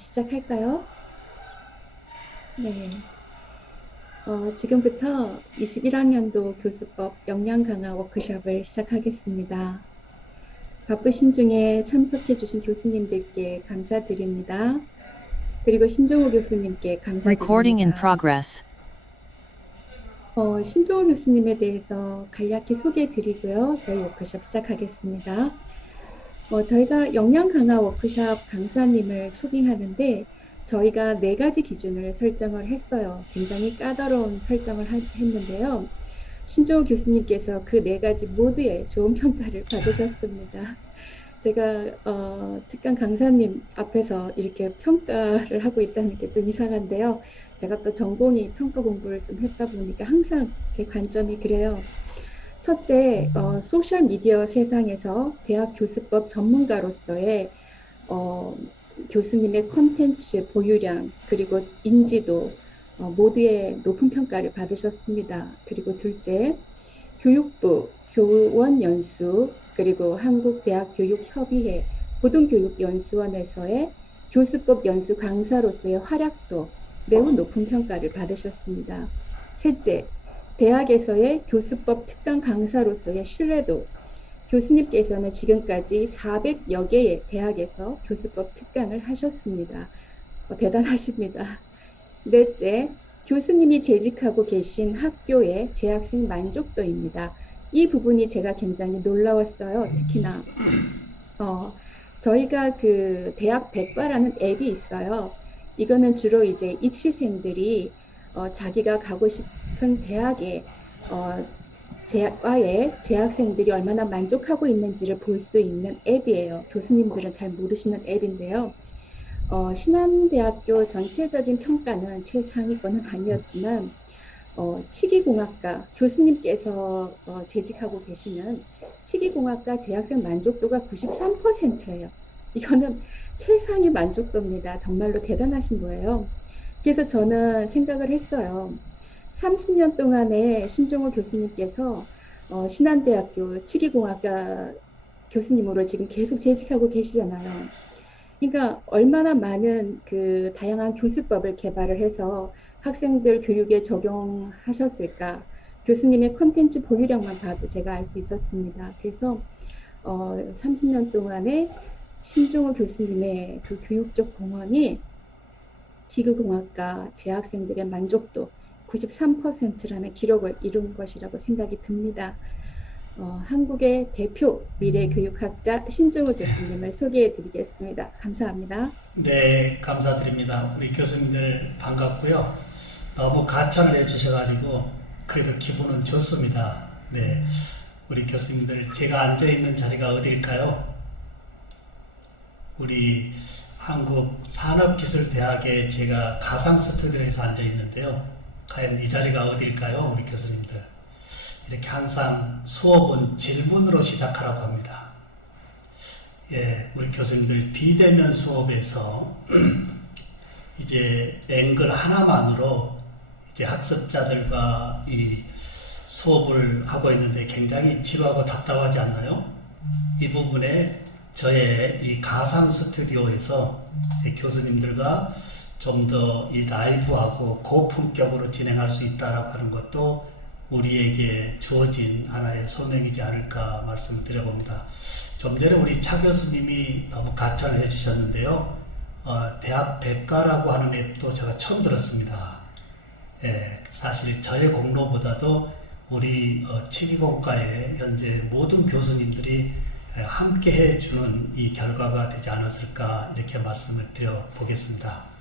시작할까요? 네. 지금부터 21학년도 교수법 역량 강화 워크숍을 시작하겠습니다. 바쁘신 중에 참석해주신 교수님들께 감사드립니다. 그리고 신종호 교수님께 Recording in 감사드립니다. progress. 신종호 교수님에 대해서 간략히 소개해드리고요. 저희 워크숍 시작하겠습니다. 저희가 역량 강화 워크숍 강사님을 초빙하는데 저희가 4가지 기준을 설정을 했어요. 굉장히 까다로운 설정을 했는데요. 신종호 교수님께서 그 4가지 모두에 좋은 평가를 받으셨습니다. 제가 특강 강사님 앞에서 이렇게 평가를 하고 있다는 게 좀 이상한데요. 제가 또 전공이 평가 공부를 좀 했다 보니까 항상 제 관점이 그래요. 첫째, 소셜미디어 세상에서 대학 교수법 전문가로서의 교수님의 콘텐츠 보유량, 그리고 인지도 모두의 높은 평가를 받으셨습니다. 그리고 둘째, 교육부, 교원 연수, 그리고 한국대학교육협의회, 고등교육연수원에서의 교수법 연수 강사로서의 활약도 매우 높은 평가를 받으셨습니다. 셋째, 대학에서의 교수법 특강 강사로서의 신뢰도, 교수님께서는 지금까지 400여 개의 대학에서 교수법 특강을 하셨습니다. 대단하십니다. 넷째, 교수님이 재직하고 계신 학교의 재학생 만족도입니다. 이 부분이 제가 굉장히 놀라웠어요. 특히나 저희가 그 대학 백과라는 앱이 있어요. 이거는 주로 이제 입시생들이 자기가 가고 싶은 대학에 과에 재학생들이 얼마나 만족하고 있는지를 볼 수 있는 앱이에요. 교수님들은 잘 모르시는 앱인데요. 신한대학교 전체적인 평가는 최상위권은 아니었지만 치기공학과 교수님께서 재직하고 계시는 치기공학과 재학생 만족도가 93%예요. 이거는 최상위 만족도입니다. 정말로 대단하신 거예요. 그래서 저는 생각을 했어요. 30년 동안에 신종호 교수님께서 신한대학교 치기공학과 교수님으로 지금 계속 재직하고 계시잖아요. 그러니까 얼마나 많은 그 다양한 교수법을 개발을 해서 학생들 교육에 적용하셨을까. 교수님의 컨텐츠 보유량만 봐도 제가 알 수 있었습니다. 그래서 30년 동안에 신종호 교수님의 그 교육적 공헌이 지구공학과 재학생들의 만족도 93%라는 기록을 이룬 것이라고 생각이 듭니다. 한국의 대표 미래교육학자 신종호 교수님을 소개해 드리겠습니다. 감사합니다. 네, 감사드립니다. 우리 교수님들 반갑고요. 너무 가찬을 해주셔가지고 그래도 기분은 좋습니다. 네, 우리 교수님들 제가 앉아있는 자리가 어딜까요? 우리 한국산업기술대학에 제가 가상스튜디오에서 앉아있는데요. 과연 이 자리가 어딜까요? 우리 교수님들. 이렇게 항상 수업은 질문으로 시작하라고 합니다. 예, 우리 교수님들 비대면 수업에서 이제 앵글 하나만으로 이제 학습자들과 이 수업을 하고 있는데 굉장히 지루하고 답답하지 않나요? 이 부분에 저의 이 가상 스튜디오에서 교수님들과 좀 더 이 라이브하고 고품격으로 진행할 수 있다라고 하는 것도 우리에게 주어진 하나의 소명이지 않을까 말씀을 드려봅니다. 좀 전에 우리 차 교수님이 너무 가찬을 해주셨는데요. 대학 백과라고 하는 앱도 제가 처음 들었습니다. 예, 사실 저의 공로보다도 우리 치기공과의 현재 모든 교수님들이 함께 해주는 이 결과가 되지 않았을까 이렇게 말씀을 드려보겠습니다.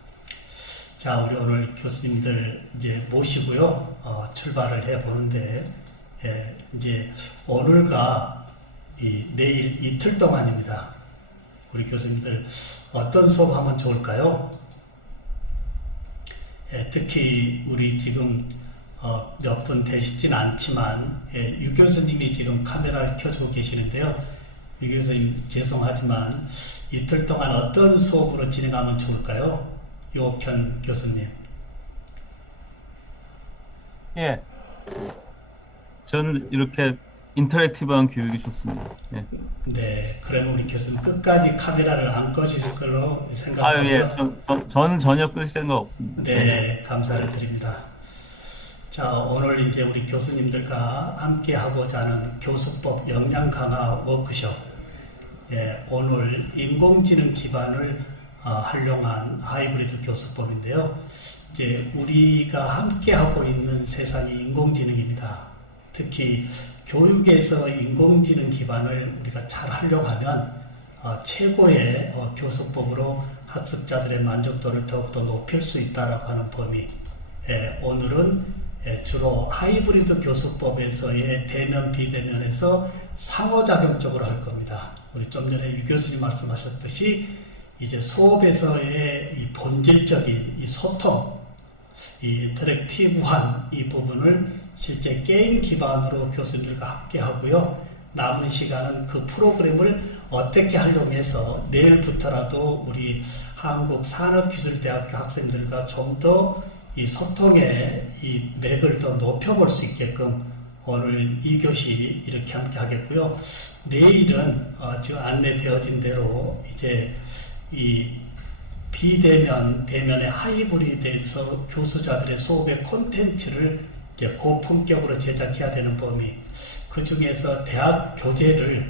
자, 우리 오늘 교수님들 이제 모시고요, 출발을 해 보는데, 이제 오늘과 내일 이틀 동안입니다. 우리 교수님들 어떤 수업하면 좋을까요? 특히 우리 지금 몇 분 되시진 않지만 유 교수님이 지금 카메라를 켜주고 계시는데요. 유 교수님 죄송하지만 이틀 동안 어떤 수업으로 진행하면 좋을까요? 요편 교수님. 예, 전 이렇게 인터랙티브한 교육이 좋습니다. 예. 네, 그러면 우리 교수님 끝까지 카메라를 안 꺼주실 걸로 아유, 예, 생각하고요. 저는 전혀 끌 생각 없습니다. 예. 네, 감사를 드립니다. 자, 오늘 이제 우리 교수님들과 함께 하고자 하는 교수법 역량 강화 워크숍. 예, 오늘 인공지능 기반을 활용한 하이브리드 교수법인데요. 이제 우리가 함께 하고 있는 세상이 인공지능입니다. 특히 교육에서 인공지능 기반을 우리가 잘 활용하면 최고의 교수법으로 학습자들의 만족도를 더욱더 높일 수 있다라고 하는 범위. 오늘은 주로 하이브리드 교수법에서의 대면 비대면에서 상호작용 쪽으로 할 겁니다. 우리 좀 전에 유 교수님 말씀하셨듯이 이제 수업에서의 이 본질적인 이 소통, 이 인터랙티브한 이 부분을 실제 게임 기반으로 교수님들과 함께 하고요. 남은 시간은 그 프로그램을 어떻게 활용해서 내일부터라도 우리 한국산업기술대학교 학생들과 좀 더 이 소통의 이 맥을 더 높여볼 수 있게끔 오늘 2교시 이렇게 함께 하겠고요. 내일은 지금 안내되어진 대로 이제 이 비대면, 대면의 하이브리드에서 교수자들의 수업의 콘텐츠를 이제 고품격으로 제작해야 되는 범위, 그 중에서 대학 교재를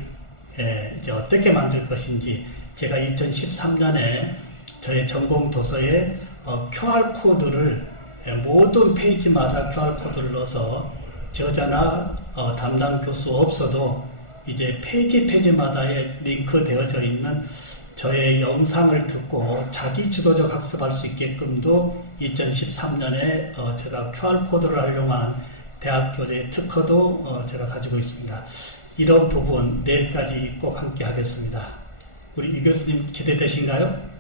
이제 어떻게 만들 것인지, 제가 2013년에 저의 전공 도서에 QR코드를 모든 페이지마다 QR코드를 넣어서 저자나 담당 교수 없어도 이제 페이지마다에 링크 되어져 있는 저의 영상을 듣고 자기 주도적 학습할 수 있게끔도 2013년에 제가 QR코드를 활용한 대학 교재의 특허도 제가 가지고 있습니다. 이런 부분 내일까지 꼭 함께 하겠습니다. 우리 유 교수님 기대되신가요?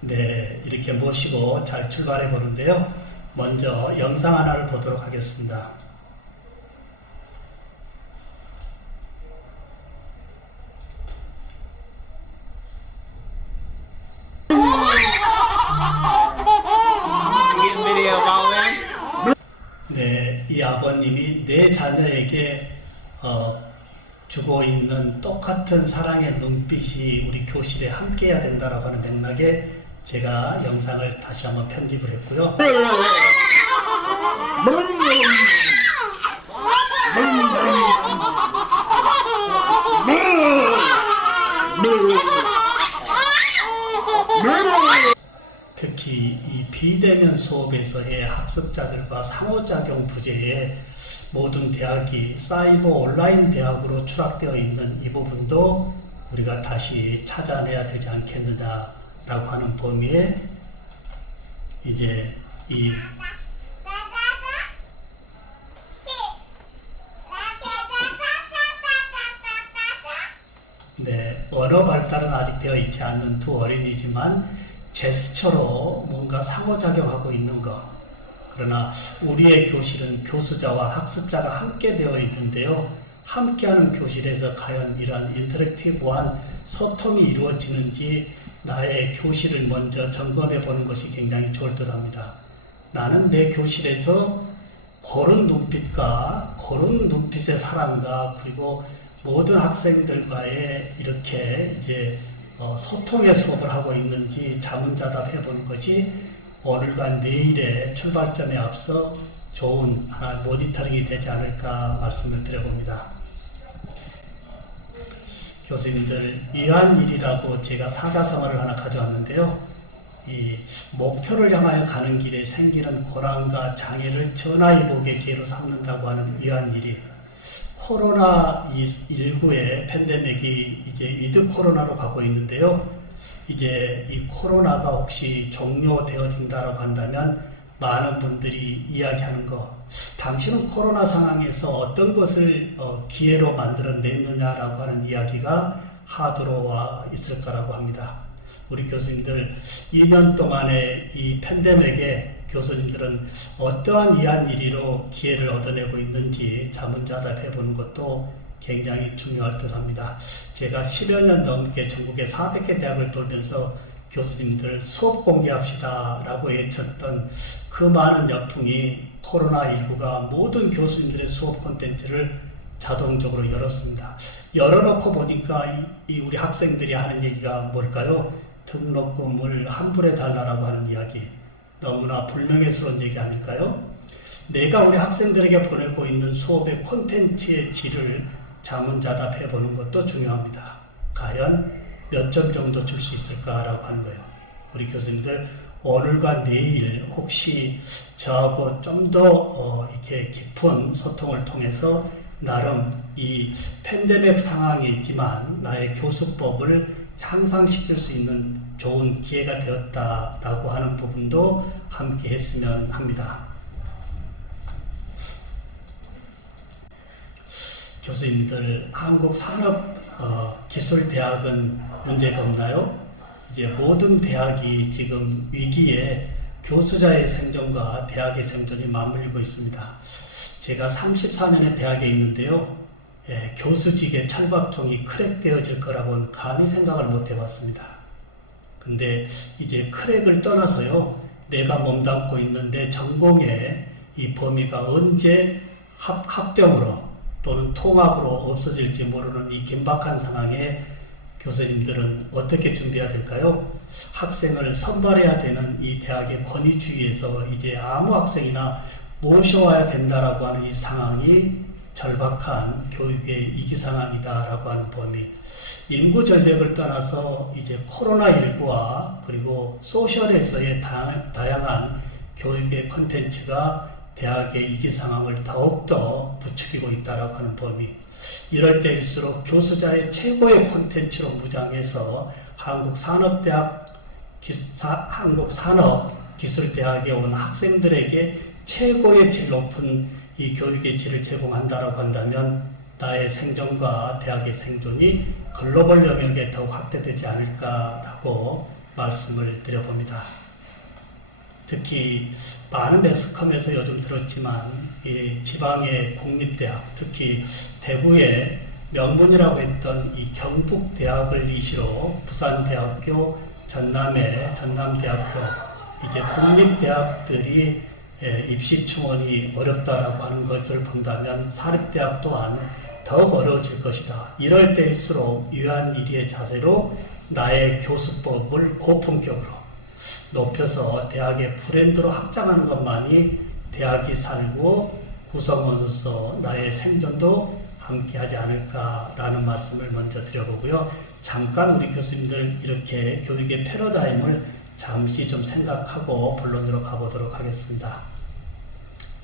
네, 이렇게 모시고 잘 출발해 보는데요. 먼저 영상 하나를 보도록 하겠습니다. 네, 이 아버님이 내 자녀에게 주고 있는 똑같은 사랑의 눈빛이 우리 교실에 함께해야 된다라고 하는 맥락에 제가 영상을 다시 한번 편집을 했고요. 특히 이 비대면 수업에서의 학습자들과 상호작용 부재에 모든 대학이 사이버 온라인 대학으로 추락되어 있는 이 부분도 우리가 다시 찾아내야 되지 않겠느냐라고 하는 범위에 이제 이 언어 발달은 아직 되어 있지 않는 두 어린이지만 제스처로 뭔가 상호작용하고 있는 것. 그러나 우리의 교실은 교수자와 학습자가 함께 되어 있는데요. 함께하는 교실에서 과연 이러한 인터랙티브한 소통이 이루어지는지 나의 교실을 먼저 점검해 보는 것이 굉장히 좋을 듯 합니다. 나는 내 교실에서 그런 눈빛과 그런 눈빛의 사랑과 그리고 모든 학생들과의 이렇게 이제 소통의 수업을 하고 있는지 자문자답해 보는 것이 오늘과 내일의 출발점에 앞서 좋은 하나의 모니터링이 되지 않을까 말씀을 드려봅니다. 교수님들, 이한일이라고 제가 사자성어를 하나 가져왔는데요. 이 목표를 향하여 가는 길에 생기는 고난과 장애를 전화위복의 기회로 삼는다고 하는 이한일이 코로나19의 팬데믹이 이제 위드 코로나로 가고 있는데요. 이제 이 코로나가 혹시 종료되어진다라고 한다면 많은 분들이 이야기하는 거, 당신은 코로나 상황에서 어떤 것을 기회로 만들어냈느냐라고 하는 이야기가 하도로 와 있을 거라고 합니다. 우리 교수님들 2년 동안의 이 팬데믹에 교수님들은 어떠한 이한일이로 기회를 얻어내고 있는지 자문자답해 보는 것도 굉장히 중요할 듯 합니다. 제가 10여 년 넘게 전국의 400개 대학을 돌면서 교수님들 수업 공개합시다 라고 외쳤던 그 많은 역풍이 코로나19가 모든 교수님들의 수업 콘텐츠를 자동적으로 열었습니다. 열어놓고 보니까 우리 학생들이 하는 얘기가 뭘까요? 등록금을 환불해 달라고 하는 이야기. 너무나 불명예스러운 얘기 아닐까요? 내가 우리 학생들에게 보내고 있는 수업의 콘텐츠의 질을 자문자답해 보는 것도 중요합니다. 과연 몇 점 정도 줄 수 있을까라고 하는 거예요. 우리 교수님들 오늘과 내일 혹시 저하고 좀 더 이렇게 깊은 소통을 통해서 나름 이 팬데믹 상황이 있지만 나의 교수법을 향상시킬 수 있는 좋은 기회가 되었다라고 하는 부분도 함께 했으면 합니다. 교수님들, 한국산업기술대학은 문제가 없나요? 이제 모든 대학이 지금 위기에 교수자의 생존과 대학의 생존이 맞물리고 있습니다. 제가 34년의 대학에 있는데요. 교수직의 철밥통이 크랙되어질 거라고는 감히 생각을 못 해봤습니다. 근데 이제 크랙을 떠나서요. 내가 몸담고 있는데 전공의 이 범위가 언제 합병으로 또는 통합으로 없어질지 모르는 이 긴박한 상황에 교수님들은 어떻게 준비해야 될까요? 학생을 선발해야 되는 이 대학의 권위주의에서 이제 아무 학생이나 모셔와야 된다라고 하는 이 상황이 절박한 교육의 위기 상황이다라고 하는 범위. 인구 절벽을 떠나서 이제 코로나19와 그리고 소셜에서의 다양한 교육의 콘텐츠가 대학의 위기 상황을 더욱더 부추기고 있다라고 하는 범위. 이럴 때일수록 교수자의 최고의 콘텐츠로 무장해서 한국산업기술대학에 온 학생들에게 최고의 질 높은 이 교육의 질을 제공한다라고 한다면 나의 생존과 대학의 생존이 글로벌 영역에 더욱 확대되지 않을까라고 말씀을 드려봅니다. 특히 많은 매스컴에서 요즘 들었지만 이 지방의 공립대학, 특히 대구의 명문이라고 했던 이 경북대학을 이시로 부산대학교, 전남대학교, 이제 공립대학들이 입시 충원이 어렵다라고 하는 것을 본다면 사립대학 또한 더욱 어려워질 것이다. 이럴 때일수록 유한일의의 자세로 나의 교수법을 고품격으로 높여서 대학의 브랜드로 확장하는 것만이 대학이 살고 구성원으로서 나의 생존도 함께하지 않을까라는 말씀을 먼저 드려보고요. 잠깐 우리 교수님들 이렇게 교육의 패러다임을 잠시 좀 생각하고 본론으로 가보도록 하겠습니다.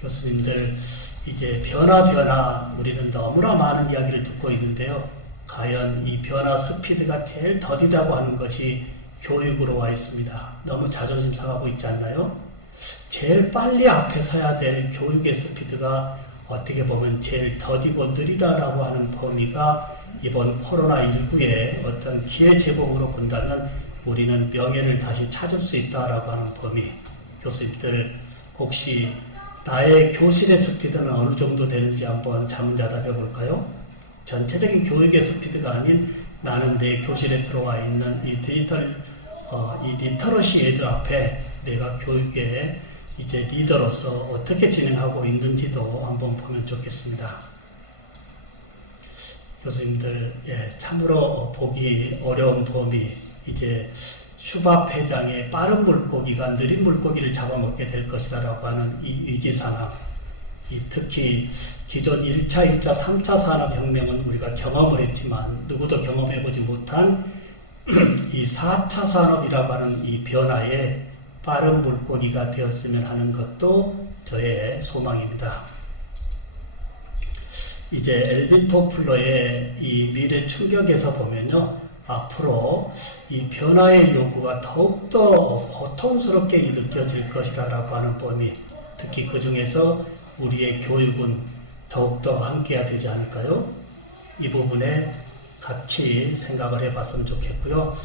교수님들 이제 변화 우리는 너무나 많은 이야기를 듣고 있는데요. 과연 이 변화 스피드가 제일 더디다고 하는 것이 교육으로 와 있습니다. 너무 자존심 상하고 있지 않나요? 제일 빨리 앞에 서야 될 교육의 스피드가 어떻게 보면 제일 더디고 느리다라고 하는 범위가 이번 코로나19의 어떤 기회 제공으로 본다면 우리는 명예를 다시 찾을 수 있다라고 하는 범위. 교수님들 혹시 나의 교실의 스피드는 어느 정도 되는지 한번 자문자답해 볼까요? 전체적인 교육의 스피드가 아닌 나는 내 교실에 들어와 있는 이 이 리터러시 애들 앞에 내가 교육의 이제 리더로서 어떻게 진행하고 있는지도 한번 보면 좋겠습니다. 교수님들, 참으로 보기 어려운 범위, 이제 슈밥 회장의 빠른 물고기가 느린 물고기를 잡아먹게 될 것이다라고 하는 이 위기 상황, 특히 기존 1차, 2차, 3차 산업혁명은 우리가 경험을 했지만 누구도 경험해보지 못한 이 4차 산업이라고 하는 이 변화에 빠른 물고기가 되었으면 하는 것도 저의 소망입니다. 이제 엘빈 토플러의 이 미래 충격에서 보면요. 앞으로 이 변화의 요구가 더욱더 고통스럽게 느껴질 것이다 라고 하는 범위, 특히 그 중에서 우리의 교육은 더욱더 함께해야 되지 않을까요? 이 부분에 같이 생각을 해봤으면 좋겠고요.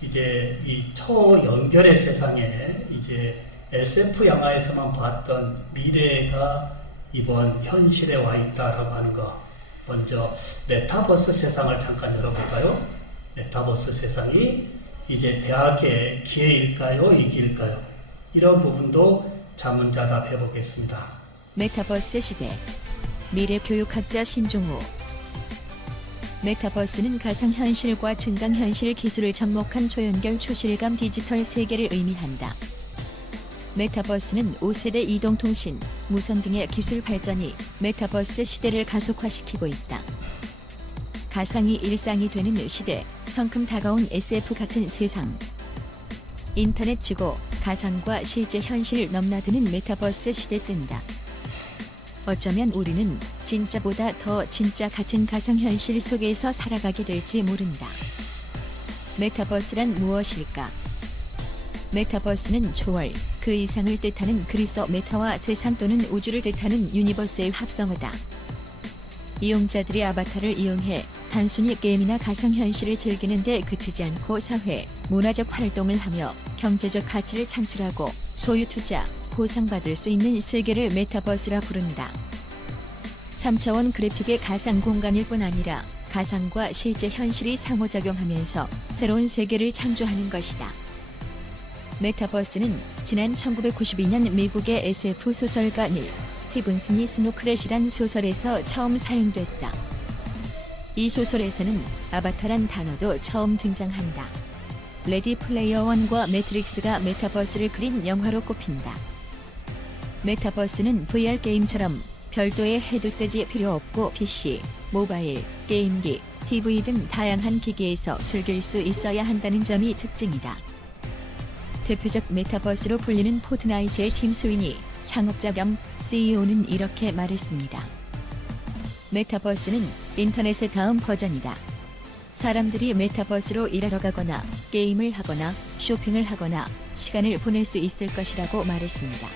이제 이 초연결의 세상에 이제 SF 영화에서만 봤던 미래가 이번 현실에 와 있다라고 하는 거. 먼저 메타버스 세상을 잠깐 열어볼까요? 메타버스 세상이 이제 대학의 기회일까요? 위기일까요? 이런 부분도 자문자답 해보겠습니다. 메타버스 시대. 미래 교육학자 신종우. 메타버스는 가상현실과 증강현실 기술을 접목한 초연결 초실감 디지털 세계를 의미한다. 메타버스는 5세대 이동통신, 무선 등의 기술 발전이 메타버스 시대를 가속화시키고 있다. 가상이 일상이 되는 시대, 성큼 다가온 SF 같은 세상. 인터넷 지구, 가상과 실제 현실을 넘나드는 메타버스 시대 뜬다. 어쩌면 우리는 진짜보다 더 진짜 같은 가상현실 속에서 살아가게 될지 모른다. 메타버스란 무엇일까? 메타버스는 초월, 그 이상을 뜻하는 그리스어 메타와 세상 또는 우주를 뜻하는 유니버스의 합성어다. 이용자들이 아바타를 이용해 단순히 게임이나 가상현실을 즐기는 데 그치지 않고 사회, 문화적 활동을 하며 경제적 가치를 창출하고 소유 투자, 보상받을 수 있는 세계를 메타버스라 부른다. 3차원 그래픽의 가상 공간일 뿐 아니라 가상과 실제 현실이 상호작용하면서 새로운 세계를 창조하는 것이다. 메타버스는 지난 1992년 미국의 SF 소설가 닐 스티븐슨이 스노크렛이란 소설에서 처음 사용됐다. 이 소설에서는 아바타란 단어도 처음 등장한다. 레디 플레이어 원과 매트릭스가 메타버스를 그린 영화로 꼽힌다. 메타버스는 VR 게임처럼 별도의 헤드셋이 필요 없고 PC, 모바일, 게임기, TV 등 다양한 기기에서 즐길 수 있어야 한다는 점이 특징이다. 대표적 메타버스로 불리는 포트나이트의 팀 스위니, 창업자 겸 CEO는 이렇게 말했습니다. 메타버스는 인터넷의 다음 버전이다. 사람들이 메타버스로 일하러 가거나 게임을 하거나 쇼핑을 하거나 시간을 보낼 수 있을 것이라고 말했습니다.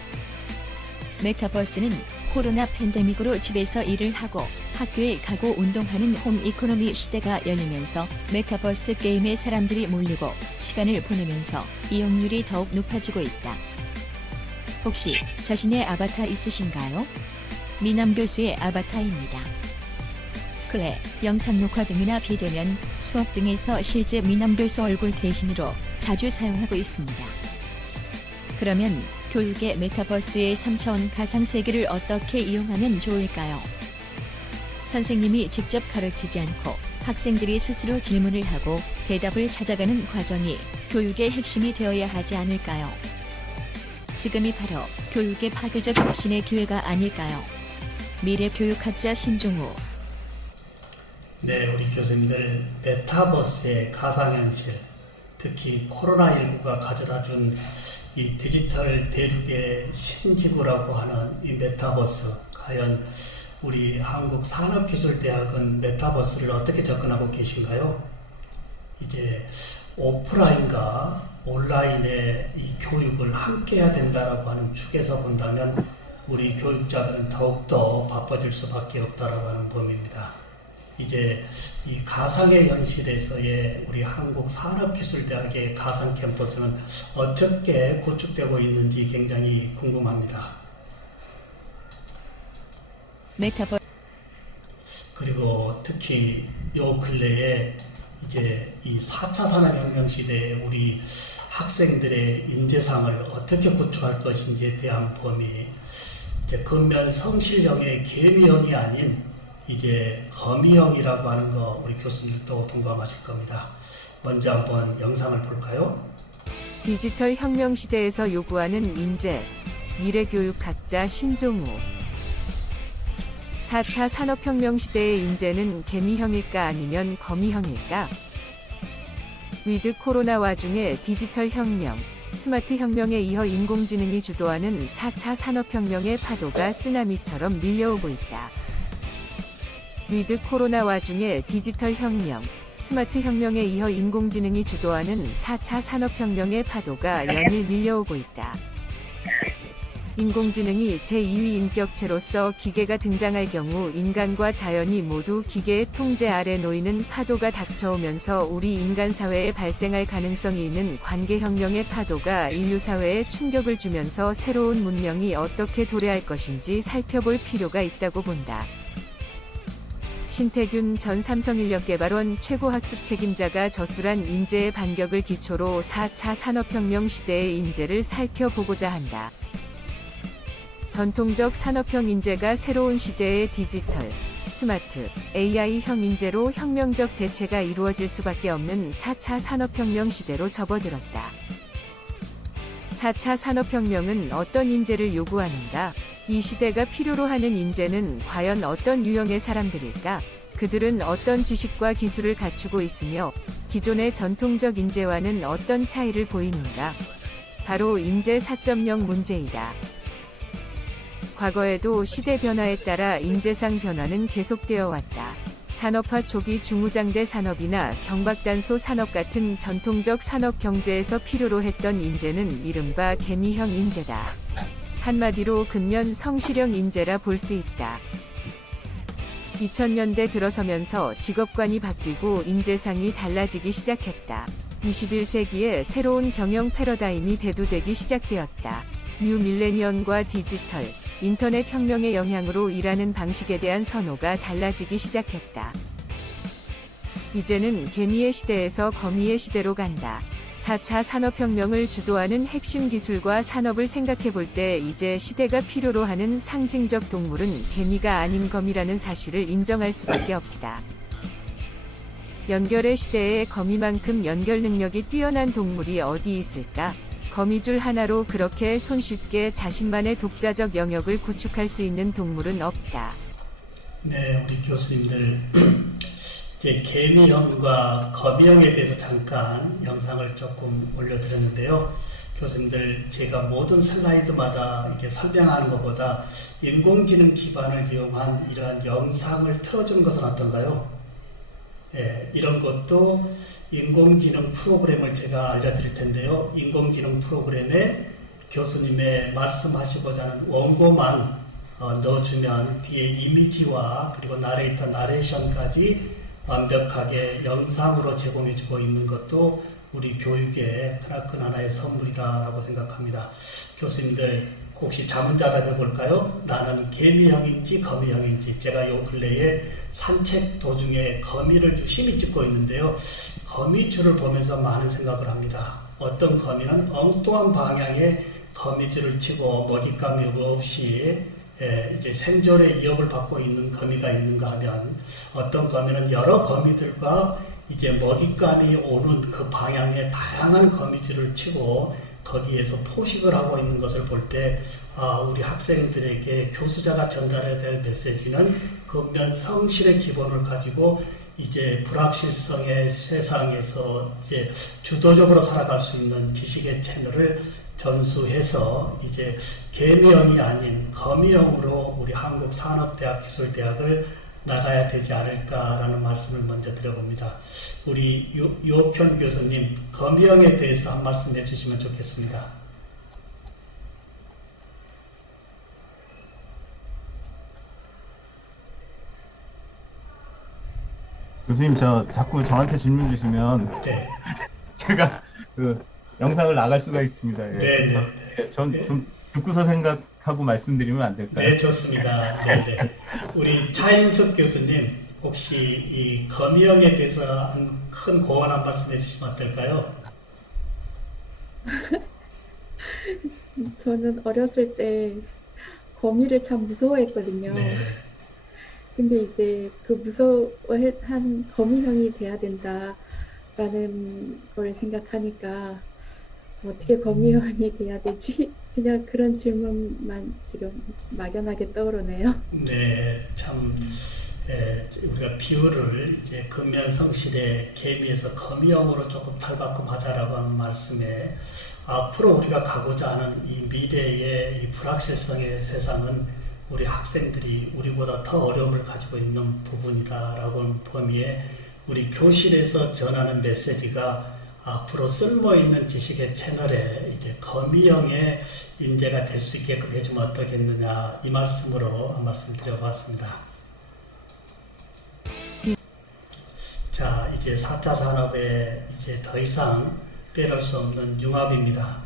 메타버스는 코로나 팬데믹으로 집에서 일을 하고 학교에 가고 운동하는 홈 이코노미 시대가 열리면서 메타버스 게임에 사람들이 몰리고 시간을 보내면서 이용률이 더욱 높아지고 있다. 혹시 자신의 아바타 있으신가요? 미남 교수의 아바타입니다. 클레, 영상 녹화 등이나 비대면, 수업 등에서 실제 미남 교수 얼굴 대신으로 자주 사용하고 있습니다. 그러면 교육의 메타버스의 3차원 가상세계를 어떻게 이용하면 좋을까요? 선생님이 직접 가르치지 않고 학생들이 스스로 질문을 하고 대답을 찾아가는 과정이 교육의 핵심이 되어야 하지 않을까요? 지금이 바로 교육의 파괴적 혁신의 기회가 아닐까요? 미래 교육학자 신종우. 네, 우리 교수님들 메타버스의 가상현실, 특히 코로나19가 가져다준 이 디지털 대륙의 신지구라고 하는 이 메타버스, 과연 우리 한국산업기술대학은 메타버스를 어떻게 접근하고 계신가요? 이제 오프라인과 온라인의 이 교육을 함께 해야 된다라고 하는 축에서 본다면 우리 교육자들은 더욱더 바빠질 수밖에 없다라고 하는 범위입니다. 이제 이 가상의 현실에서의 우리 한국산업기술대학의 가상 캠퍼스는 어떻게 구축되고 있는지 굉장히 궁금합니다. 메타버스. 그리고 특히 요 근래에 이제 이 4차 산업혁명 시대에 우리 학생들의 인재상을 어떻게 구축할 것인지에 대한 범위, 이제 근면 성실형의 계미형이 아닌 이제 거미형이라고 하는 거 우리 교수님들도 동감하실 겁니다. 먼저 한번 영상을 볼까요? 디지털 혁명 시대에서 요구하는 인재, 미래교육학자 신종우. 4차 산업혁명 시대의 인재는 개미형일까 아니면 거미형일까? 위드 코로나 와중에 디지털 혁명, 스마트 혁명에 이어 인공지능이 주도하는 4차 산업혁명의 파도가 쓰나미처럼 밀려오고 있다. 위드 코로나 와중에 디지털 혁명, 스마트 혁명에 이어 인공지능이 주도하는 4차 산업혁명의 파도가 연일 밀려오고 있다. 인공지능이 제2위 인격체로서 기계가 등장할 경우 인간과 자연이 모두 기계의 통제 아래 놓이는 파도가 닥쳐오면서 우리 인간 사회에 발생할 가능성이 있는 관계혁명의 파도가 인류 사회에 충격을 주면서 새로운 문명이 어떻게 도래할 것인지 살펴볼 필요가 있다고 본다. 신태균 전 삼성인력개발원 최고학습 책임자가 저술한 인재의 반격을 기초로 4차 산업혁명 시대의 인재를 살펴보고자 한다. 전통적 산업형 인재가 새로운 시대의 디지털, 스마트, AI형 인재로 혁명적 대체가 이루어질 수밖에 없는 4차 산업혁명 시대로 접어들었다. 4차 산업혁명은 어떤 인재를 요구하는가? 이 시대가 필요로 하는 인재는 과연 어떤 유형의 사람들일까? 그들은 어떤 지식과 기술을 갖추고 있으며 기존의 전통적 인재와는 어떤 차이를 보이는가? 바로 인재 4.0 문제이다. 과거에도 시대 변화에 따라 인재상 변화는 계속되어 왔다. 산업화 초기 중무장대 산업이나 경박단소 산업 같은 전통적 산업 경제에서 필요로 했던 인재는 이른바 개미형 인재다. 한마디로 근면 성실형 인재라 볼 수 있다. 2000년대 들어서면서 직업관이 바뀌고 인재상이 달라지기 시작했다. 21세기에 새로운 경영 패러다임이 대두되기 시작되었다. 뉴 밀레니엄과 디지털, 인터넷 혁명의 영향으로 일하는 방식에 대한 선호가 달라지기 시작했다. 이제는 개미의 시대에서 거미의 시대로 간다. 4차 산업혁명을 주도하는 핵심 기술과 산업을 생각해볼 때 이제 시대가 필요로 하는 상징적 동물은 개미가 아닌 거미라는 사실을 인정할 수밖에 없다. 연결의 시대에 거미만큼 연결 능력이 뛰어난 동물이 어디 있을까? 거미줄 하나로 그렇게 손쉽게 자신만의 독자적 영역을 구축할 수 있는 동물은 없다. 네, 우리 교수님들 이제 개미형과 거미형에 대해서 잠깐 영상을 조금 올려드렸는데요. 교수님들 제가 모든 슬라이드마다 이렇게 설명하는 것보다 인공지능 기반을 이용한 이러한 영상을 틀어주는 것은 어떤가요? 예, 이런 것도 인공지능 프로그램을 제가 알려드릴 텐데요. 인공지능 프로그램에 교수님의 말씀하시고자 하는 원고만 넣어주면 뒤에 이미지와 그리고 나레이션까지 완벽하게 영상으로 제공해주고 있는 것도 우리 교육의 크나큰 하나의 선물이다라고 생각합니다. 교수님들 혹시 자문자답해 볼까요? 나는 개미형인지 거미형인지. 제가 요 근래에 산책 도중에 거미를 유심히 찍고 있는데요. 거미줄을 보면서 많은 생각을 합니다. 어떤 거미는 엉뚱한 방향에 거미줄을 치고 먹잇감이 없이 이제 생존의 위협을 받고 있는 거미가 있는가 하면, 어떤 거미는 여러 거미들과 이제 먹잇감이 오는 그 방향에 다양한 거미줄을 치고 거기에서 포식을 하고 있는 것을 볼 때, 우리 학생들에게 교수자가 전달해야 될 메시지는 근면 성실의 기본을 가지고 이제 불확실성의 세상에서 이제 주도적으로 살아갈 수 있는 지식의 채널을 전수해서 이제 개미형이 아닌 거미형으로 우리 한국산업대학기술대학을 나가야 되지 않을까라는 말씀을 먼저 드려봅니다. 우리 유호편 교수님, 거미형에 대해서 한 말씀 해주시면 좋겠습니다. 교수님, 자꾸 저한테 질문 주시면 네. 제가 그 영상을 나갈 수가 있습니다. 예. 네. 전 좀 듣고서 생각하고 말씀드리면 안 될까요? 네, 좋습니다. 네. 우리 차인숙 교수님, 혹시 이 거미형에 대해서 큰 고언 한 말씀 해주시면 어떨까요? 저는 어렸을 때 거미를 참 무서워했거든요. 네. 근데 이제 그 무서워한 거미형이 돼야 된다라는 걸 생각하니까 어떻게 거미형이 돼야 되지? 그냥 그런 질문만 지금 막연하게 떠오르네요. 네, 참 우리가 비유를 이제 근면성실의 개미에서 거미형으로 조금 탈바꿈하자라고 하는 말씀에, 앞으로 우리가 가고자 하는 이 미래의 이 불확실성의 세상은 우리 학생들이 우리보다 더 어려움을 가지고 있는 부분이다라고 하는 범위에 우리 교실에서 전하는 메시지가 앞으로 쓸모있는 지식의 채널에 이제 거미형의 인재가 될 수 있게끔 해주면 어떻겠느냐, 이 말씀으로 한 말씀 드려봤습니다. 자, 이제 4차 산업에 이제 더 이상 빼놓을 수 없는 융합입니다.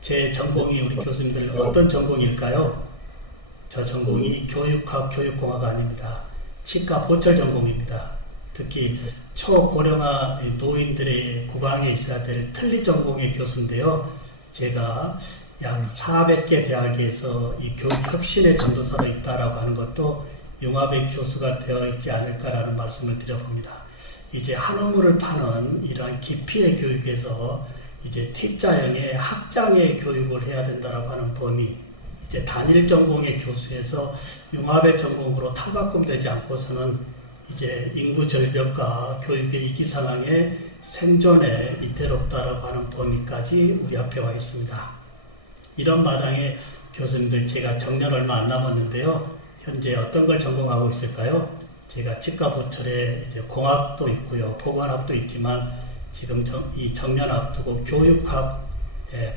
제 전공이 우리 교수님들 어떤 전공일까요? 저 전공이 교육학, 교육공학가 아닙니다. 치과 보철 전공입니다. 특히 초고령화 노인들의 구강에 있어야 될 틀니 전공의 교수인데요. 제가 약 400개 대학에서 이 교육 혁신의 전도사로 있다라고 하는 것도 융합의 교수가 되어 있지 않을까라는 말씀을 드려봅니다. 이제 한우물을 파는 이러한 깊이의 교육에서 이제 T자형의 학장의 교육을 해야 된다라고 하는 범위, 이제 단일 전공의 교수에서 융합의 전공으로 탈바꿈되지 않고서는 이제 인구 절벽과 교육의 위기 상황에 생존에 이태롭다라고 하는 범위까지 우리 앞에 와 있습니다. 이런 마당에 교수님들, 제가 정년 얼마 안 남았는데요. 현재 어떤 걸 전공하고 있을까요? 제가 치과 보철에 이제 공학도 있고요, 보건학도 있지만 지금 이 정년 앞두고 교육학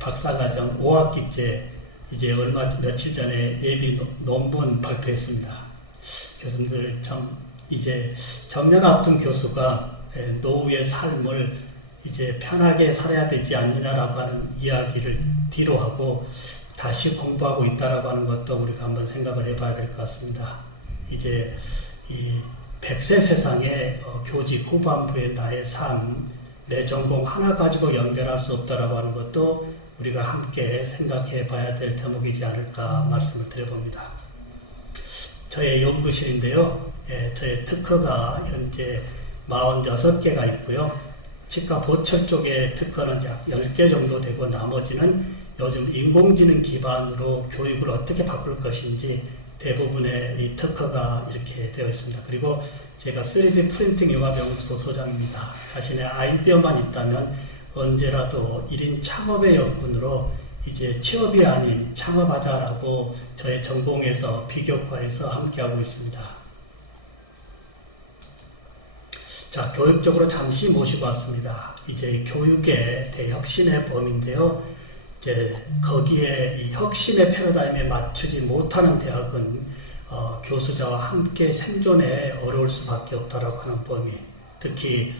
박사과정 5학기째 이제 며칠 전에 예비 논문 발표했습니다. 교수님들 참 이제 정년 앞둔 교수가 노후의 삶을 이제 편하게 살아야 되지 않느냐라고 하는 이야기를 뒤로 하고 다시 공부하고 있다라고 하는 것도 우리가 한번 생각을 해봐야 될 것 같습니다. 이제 이 100세 세상에 교직 후반부의 나의 삶, 내 전공 하나 가지고 연결할 수 없다라고 하는 것도 우리가 함께 생각해 봐야 될 대목이지 않을까 말씀을 드려봅니다. 저의 연구실인데요. 저의 특허가 현재 46개가 있고요. 치과 보철 쪽에 특허는 약 10개 정도 되고 나머지는 요즘 인공지능 기반으로 교육을 어떻게 바꿀 것인지 대부분의 이 특허가 이렇게 되어 있습니다. 그리고 제가 3D 프린팅 융합연구소 소장입니다. 자신의 아이디어만 있다면 언제라도 1인 창업의 역군으로 이제 취업이 아닌 창업하자라고 저의 전공에서 비교과에서 함께하고 있습니다. 자, 교육적으로 잠시 모시고 왔습니다. 이제 교육의 대혁신의 범위인데요. 이제 거기에 이 혁신의 패러다임에 맞추지 못하는 대학은 교수자와 함께 생존에 어려울 수밖에 없다라고 하는 범위. 특히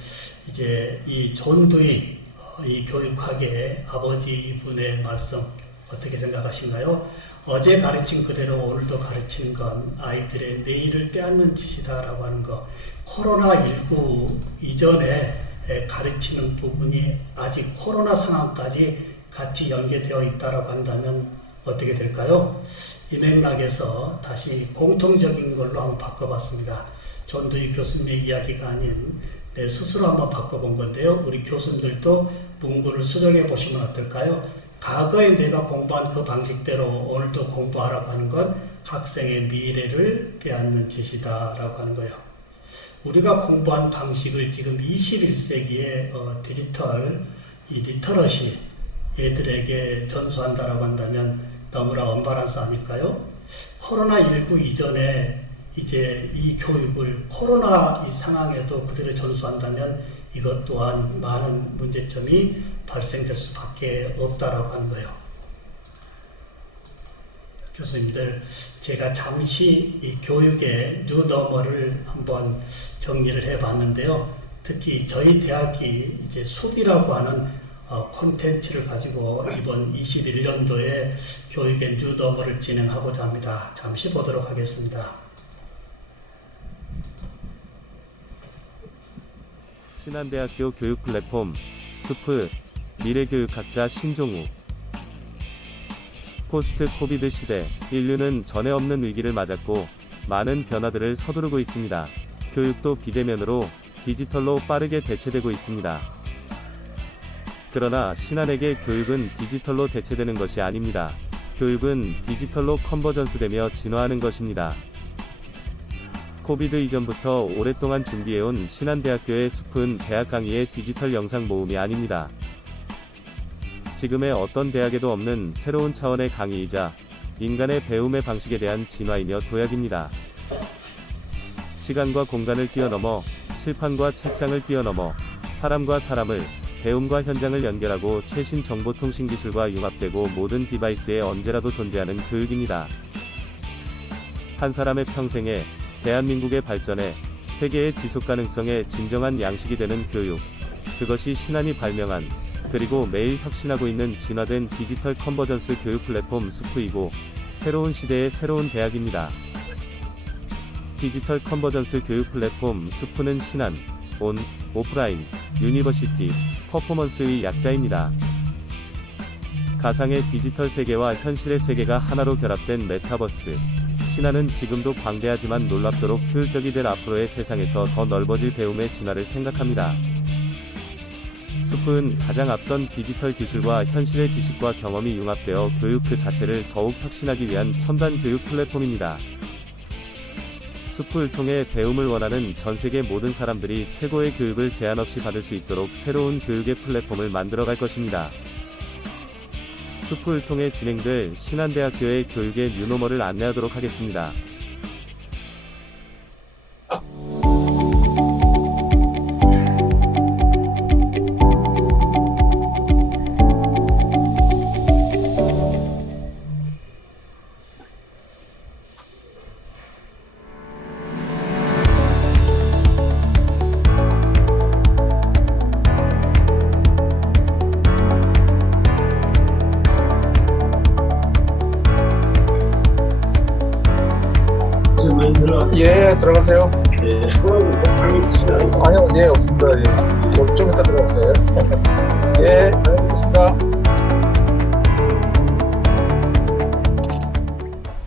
이제 이 존 두이 이 교육학의 아버지 이분의 말씀 어떻게 생각하신가요? 어제 가르친 그대로 오늘도 가르치는 건 아이들의 내일을 빼앗는 짓이다라고 하는 거. 코로나19 이전에 가르치는 부분이 아직 코로나 상황까지 같이 연계되어 있다라고 한다면 어떻게 될까요? 이 맥락에서 다시 공통적인 걸로 한번 바꿔봤습니다. 존 두이 교수님의 이야기가 아닌 내 스스로 한번 바꿔본 건데요. 우리 교수님들도 문구를 수정해 보시면 어떨까요? 과거에 내가 공부한 그 방식대로 오늘도 공부하라고 하는 건 학생의 미래를 빼앗는 짓이다 라고 하는 거예요. 우리가 공부한 방식을 지금 21세기에 디지털 이 리터러시 애들에게 전수한다라고 한다면 너무나 언밸런스 아닐까요? 코로나19 이전에 이제 이 교육을 코로나 이 상황에도 그대로 전수한다면 이것 또한 많은 문제점이 발생될 수밖에 없다라고 하는 거예요. 교수님들, 제가 잠시 이 교육의 뉴너멀을 한번 정리를 해봤는데요. 특히 저희 대학이 이제 숲이라고 하는 콘텐츠를 가지고 이번 21년도에 교육의 뉴너멀을 진행하고자 합니다. 잠시 보도록 하겠습니다. 신한대학교 교육 플랫폼 숲 미래교육학자 신종우. 포스트 코비드 시대, 인류는 전에 없는 위기를 맞았고 많은 변화들을 서두르고 있습니다. 교육도 비대면으로 디지털로 빠르게 대체되고 있습니다. 그러나 신한에게 교육은 디지털로 대체되는 것이 아닙니다. 교육은 디지털로 컨버전스되며 진화하는 것입니다. 코비드 이전부터 오랫동안 준비해온 신한대학교의 숲은 대학 강의의 디지털 영상 모음이 아닙니다. 지금의 어떤 대학에도 없는 새로운 차원의 강의이자 인간의 배움의 방식에 대한 진화이며 도약입니다. 시간과 공간을 뛰어넘어 칠판과 책상을 뛰어넘어 사람과 사람을, 배움과 현장을 연결하고 최신 정보통신 기술과 융합되고 모든 디바이스에 언제라도 존재하는 교육입니다. 한 사람의 평생에, 대한민국의 발전에, 세계의 지속가능성에 진정한 양식이 되는 교육. 그것이 신한이 발명한, 그리고 매일 혁신하고 있는 진화된 디지털 컨버전스 교육 플랫폼 숲이고, 새로운 시대의 새로운 대학입니다. 디지털 컨버전스 교육 플랫폼 숲은 신한, 온, 오프라인, 유니버시티, 퍼포먼스의 약자입니다. 가상의 디지털 세계와 현실의 세계가 하나로 결합된 메타버스. 신화는 지금도 광대하지만 놀랍도록 효율적이 될 앞으로의 세상에서 더 넓어질 배움의 진화를 생각합니다. 수프은 가장 앞선 디지털 기술과 현실의 지식과 경험이 융합되어 교육 그 자체를 더욱 혁신하기 위한 첨단 교육 플랫폼입니다. 수프를 통해 배움을 원하는 전 세계 모든 사람들이 최고의 교육을 제한 없이 받을 수 있도록 새로운 교육의 플랫폼을 만들어갈 것입니다. 수프를 통해 진행될 신한대학교의 교육의 뉴노멀을 안내하도록 하겠습니다. 예, 들어가세요. 예. 방이 있으시나요? 아니요, 예, 없습니다. 예. 좀 이따 들어가세요. 예, 알겠습니다.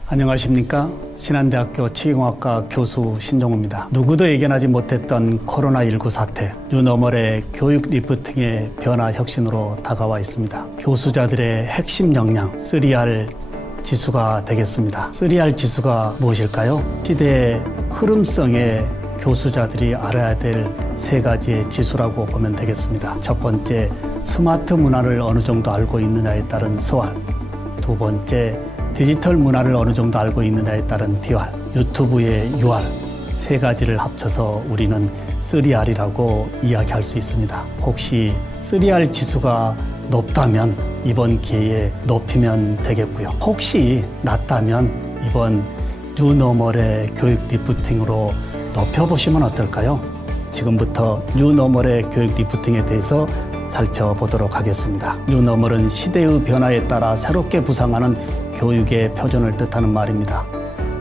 안녕하십니까. 신한대학교 치의공학과 교수 신종우입니다. 누구도 예견하지 못했던 코로나19 사태, 뉴노멀의 교육 리프팅의 변화 혁신으로 다가와 있습니다. 교수자들의 핵심 역량, 3R 지수가 되겠습니다. 3R 지수가 무엇일까요? 시대의 흐름성에 교수자들이 알아야 될 3가지의 지수라고 보면 되겠습니다. 첫 번째, 스마트 문화를 어느 정도 알고 있느냐에 따른 SR. 두 번째, 디지털 문화를 어느 정도 알고 있느냐에 따른 DR. 유튜브의 UR. 3가지를 합쳐서 우리는 3R이라고 이야기할 수 있습니다. 혹시 3R 지수가 높다면 이번 기회에 높이면 되겠고요. 혹시 낮다면 이번 뉴노멀의 교육 리프팅으로 높여보시면 어떨까요? 지금부터 뉴노멀의 교육 리프팅에 대해서 살펴보도록 하겠습니다. 뉴노멀은 시대의 변화에 따라 새롭게 부상하는 교육의 표준을 뜻하는 말입니다.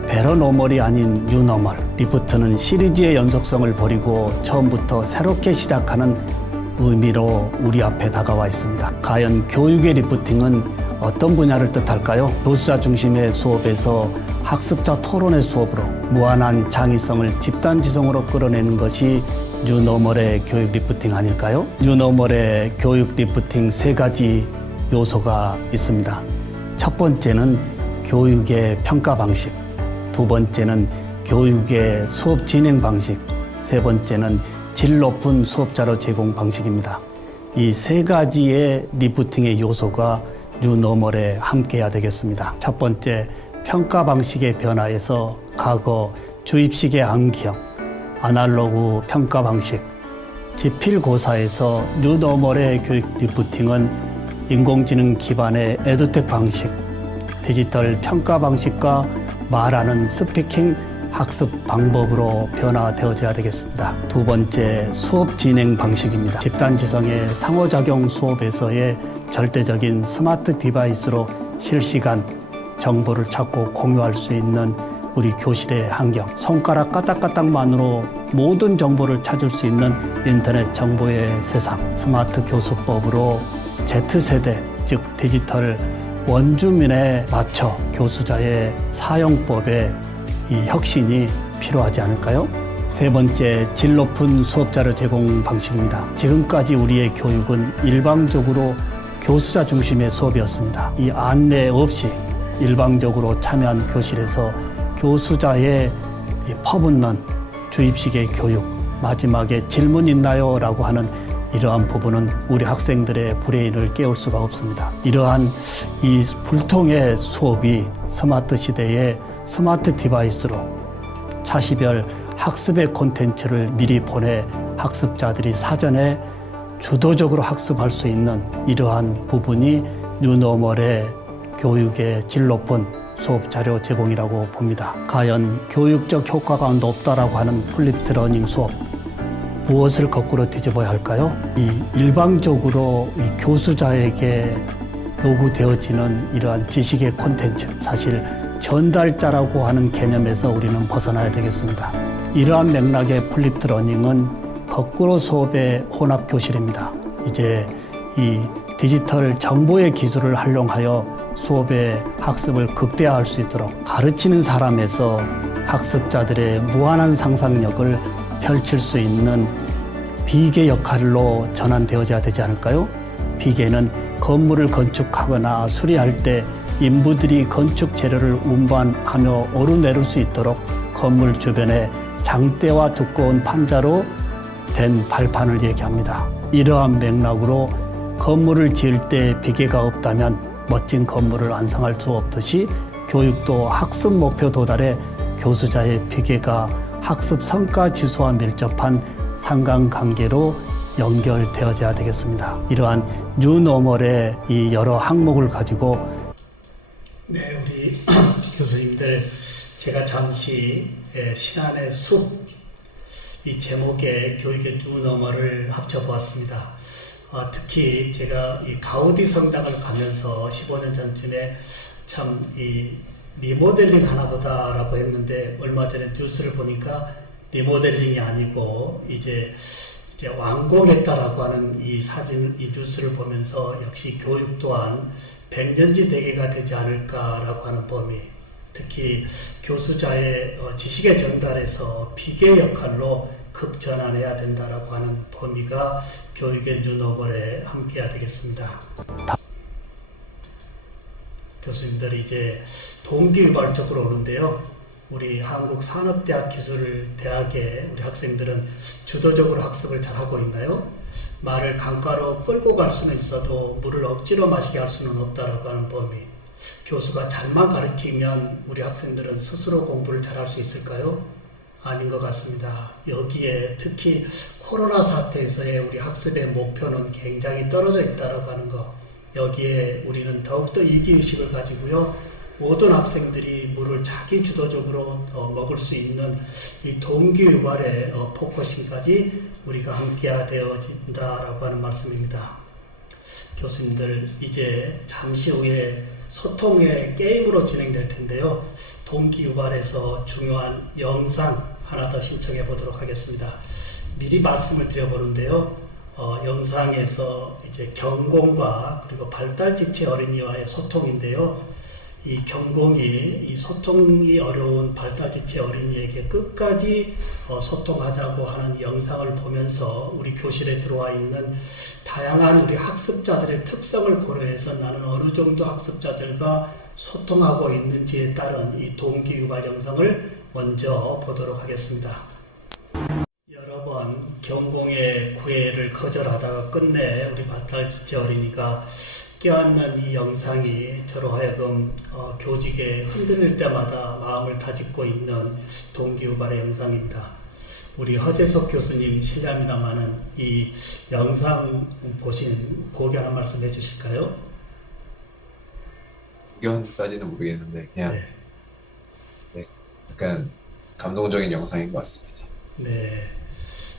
베러노멀이 아닌 뉴노멀. 리프트는 시리즈의 연속성을 버리고 처음부터 새롭게 시작하는 의미로 우리 앞에 다가와 있습니다. 과연 교육의 리프팅은 어떤 분야를 뜻할까요? 교수자 중심의 수업에서 학습자 토론의 수업으로 무한한 창의성을 집단지성으로 끌어내는 것이 뉴노멀의 교육 리프팅 아닐까요? 뉴노멀의 교육 리프팅 3가지 요소가 있습니다. 첫 번째는 교육의 평가 방식, 두 번째는 교육의 수업 진행 방식, 세 번째는 질 높은 수업자료 제공 방식입니다. 이 3가지의 리프팅의 요소가 뉴노멀에 함께해야 되겠습니다. 첫 번째, 평가 방식의 변화에서 과거 주입식의 암기형, 아날로그 평가 방식, 지필고사에서 뉴노멀의 교육 리프팅은 인공지능 기반의 에듀텍 방식, 디지털 평가 방식과 말하는 스피킹 학습 방법으로 변화되어져야 되겠습니다. 두 번째, 수업 진행 방식입니다. 집단지성의 상호작용 수업에서의 절대적인 스마트 디바이스로 실시간 정보를 찾고 공유할 수 있는 우리 교실의 환경, 손가락 까딱까딱만으로 모든 정보를 찾을 수 있는 인터넷 정보의 세상, 스마트 교수법으로 Z세대, 즉 디지털 원주민에 맞춰 교수자의 사용법에 이 혁신이 필요하지 않을까요? 세 번째, 질 높은 수업자료 제공 방식입니다. 지금까지 우리의 교육은 일방적으로 교수자 중심의 수업이었습니다. 이 안내 없이 일방적으로 참여한 교실에서 교수자의 퍼붓는 주입식의 교육, 마지막에 질문 있나요? 라고 하는 이러한 부분은 우리 학생들의 브레인을 깨울 수가 없습니다. 이러한 이 불통의 수업이 스마트 시대의 스마트 디바이스로 차시별 학습의 콘텐츠를 미리 보내 학습자들이 사전에 주도적으로 학습할 수 있는 이러한 부분이 뉴노멀의 교육의 질 높은 수업 자료 제공이라고 봅니다. 과연 교육적 효과가 높다라고 하는 플립드 러닝 수업, 무엇을 거꾸로 뒤집어야 할까요? 이 일방적으로 이 교수자에게 요구되어지는 이러한 지식의 콘텐츠, 사실 전달자라고 하는 개념에서 우리는 벗어나야 되겠습니다. 이러한 맥락의 플립드 러닝은 거꾸로 수업의 혼합 교실입니다. 이제 이 디지털 정보의 기술을 활용하여 수업의 학습을 극대화할 수 있도록 가르치는 사람에서 학습자들의 무한한 상상력을 펼칠 수 있는 비계 역할로 전환되어져야 되지 않을까요? 비계는 건물을 건축하거나 수리할 때 인부들이 건축 재료를 운반하며 오르내릴 수 있도록 건물 주변에 장대와 두꺼운 판자로 된 발판을 얘기합니다. 이러한 맥락으로 건물을 지을 때 비계가 없다면 멋진 건물을 완성할 수 없듯이 교육도 학습 목표 도달에 교수자의 비계가 학습 성과 지수와 밀접한 상관관계로 연결되어져야 되겠습니다. 이러한 뉴노멀의 이 여러 항목을 가지고 네, 우리 교수님들, 제가 잠시 신안의 숲, 이 제목의 교육의 뉴노멀을 합쳐보았습니다. 특히 제가 이 가우디 성당을 가면서 15년 전쯤에 참 이 리모델링 하나보다라고 했는데, 얼마 전에 뉴스를 보니까 리모델링이 아니고 이제 완공했다라고 하는 이 사진, 이 뉴스를 보면서 역시 교육 또한 백년지 대계가 되지 않을까라고 하는 범위, 특히 교수자의 지식의 전달에서 비계 역할로 급전환해야 된다라고 하는 범위가 교육의 뉴노멀에 함께해야 되겠습니다. 교수님들이 이제 동기유발적으로 오는데요. 우리 한국산업대학기술대학의 우리 학생들은 주도적으로 학습을 잘하고 있나요? 말을 강가로 끌고 갈 수는 있어도 물을 억지로 마시게 할 수는 없다라고 하는 범위. 교수가 잘만 가르치면 우리 학생들은 스스로 공부를 잘할 수 있을까요? 아닌 것 같습니다. 여기에 특히 코로나 사태에서의 우리 학습의 목표는 굉장히 떨어져 있다라고 하는 것. 여기에 우리는 더욱더 이기의식을 가지고요. 모든 학생들이 물을 자기 주도적으로 먹을 수 있는 이 동기유발의 포커싱까지 우리가 함께해야 되어진다라고 하는 말씀입니다. 교수님들, 이제 잠시 후에 소통의 게임으로 진행될 텐데요. 동기유발에서 중요한 영상 하나 더 신청해 보도록 하겠습니다. 미리 말씀을 드려보는데요. 영상에서 이제 경공과 그리고 발달지체 어린이와의 소통인데요. 이 경공이 이 소통이 어려운 발달지체 어린이에게 끝까지 소통하자고 하는 영상을 보면서 우리 교실에 들어와 있는 다양한 우리 학습자들의 특성을 고려해서 나는 어느 정도 학습자들과 소통하고 있는지에 따른 이 동기유발 영상을 먼저 보도록 하겠습니다. 여러 번 경공의 구애를 거절하다가 끝내 우리 발달지체 어린이가 껴안는 이 영상이 저로 하여금 교직에 흔들릴 때마다 마음을 다짓고 있는 동기유발의 영상입니다. 우리 허재석 교수님 실례합니다만은 이 영상 보신 고견 한 말씀 해주실까요? 의견까지는 모르겠는데 그냥 네, 약간 감동적인 영상인 것 같습니다. 네,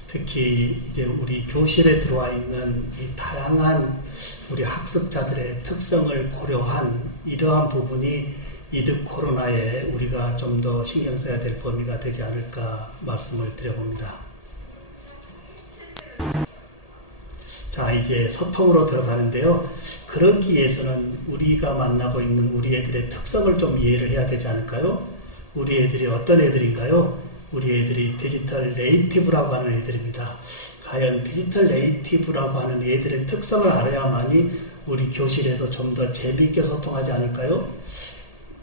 특히 이제 우리 교실에 들어와 있는 이 다양한 우리 학습자들의 특성을 고려한 이러한 부분이 이득 코로나에 우리가 좀 더 신경 써야 될 범위가 되지 않을까 말씀을 드려봅니다. 자, 이제 소통으로 들어가는데요. 그러기 위해서는 우리가 만나고 있는 우리 애들의 특성을 좀 이해를 해야 되지 않을까요? 우리 애들이 어떤 애들인가요? 우리 애들이 디지털 네이티브라고 하는 애들입니다. 과연 디지털 네이티브라고 하는 애들의 특성을 알아야만이 우리 교실에서 좀 더 재미있게 소통하지 않을까요?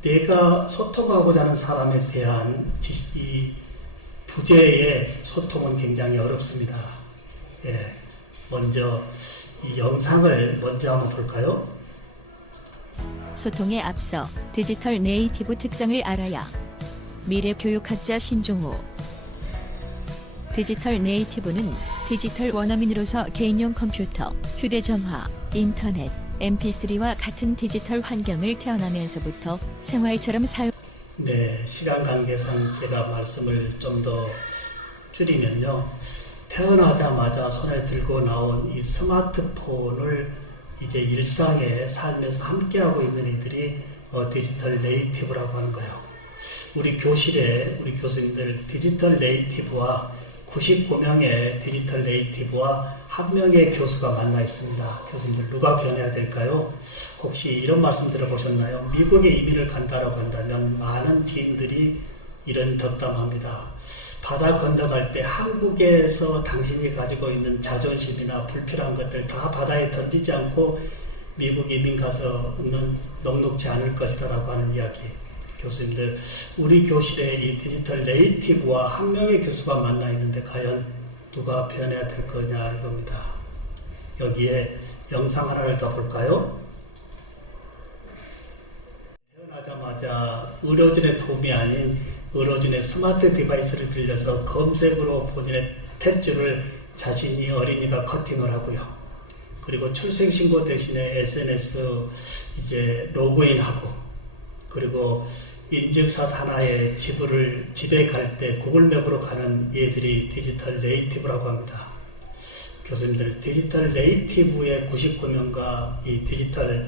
내가 소통하고자 하는 사람에 대한 이 부재의 소통은 굉장히 어렵습니다. 예, 먼저 이 영상을 먼저 한번 볼까요? 소통에 앞서 디지털 네이티브 특성을 알아야. 미래 교육학자 신종호. 디지털 네이티브는 디지털 원어민으로서 개인용 컴퓨터, 휴대전화, 인터넷, mp3와 같은 디지털 환경을 태어나면서부터 생활처럼 사용. 네, 시간 관계상 제가 말씀을 좀 더 줄이면요. 태어나자마자 손에 들고 나온 이 스마트폰을 이제 일상의 삶에서 함께하고 있는 이들이 디지털 네이티브라고 하는 거예요. 우리 교실에 우리 교수님들 디지털 네이티브와 99명의 디지털 네이티브와 1명의 교수가 만나 있습니다. 교수님들 누가 변해야 될까요? 혹시 이런 말씀 들어보셨나요? 미국에 이민을 간다라고 한다면 많은 지인들이 이런 덕담합니다. 바다 건너갈 때 한국에서 당신이 가지고 있는 자존심이나 불필요한 것들 다 바다에 던지지 않고 미국 이민 가서는 넉넉지 않을 것이다라고 하는 이야기. 교수님들, 우리 교실에 이 디지털 네이티브와 1명의 교수가 만나 있는데 과연 누가 변해야 될 거냐 이겁니다. 여기에 영상 하나를 더 볼까요? 태어나자마자 의료진의 도움이 아닌 의료진의 스마트 디바이스를 빌려서 검색으로 본인의 탯줄을 자신이 어린이가 커팅을 하고요. 그리고 출생신고 대신에 SNS 이제 로그인하고, 그리고 인증샷 하나에 집에 갈 때 구글맵으로 가는 얘들이 디지털 네이티브라고 합니다. 교수님들, 디지털 네이티브의 99명과 이 디지털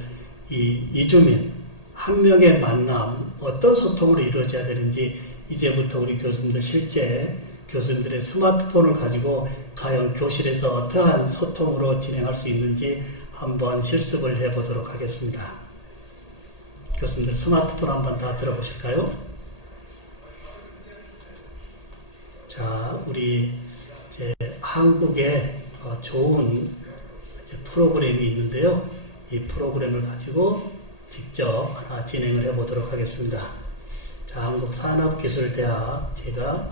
이주민 1명의 만남, 어떤 소통으로 이루어져야 되는지 이제부터 우리 교수님들 실제 교수님들의 스마트폰을 가지고 과연 교실에서 어떠한 소통으로 진행할 수 있는지 한번 실습을 해보도록 하겠습니다. 교수님들 스마트폰 한번 다 들어보실까요? 자, 우리 이제 한국에 좋은 이제 프로그램이 있는데요. 이 프로그램을 가지고 직접 하나 진행을 해보도록 하겠습니다. 자, 한국산업기술대학 제가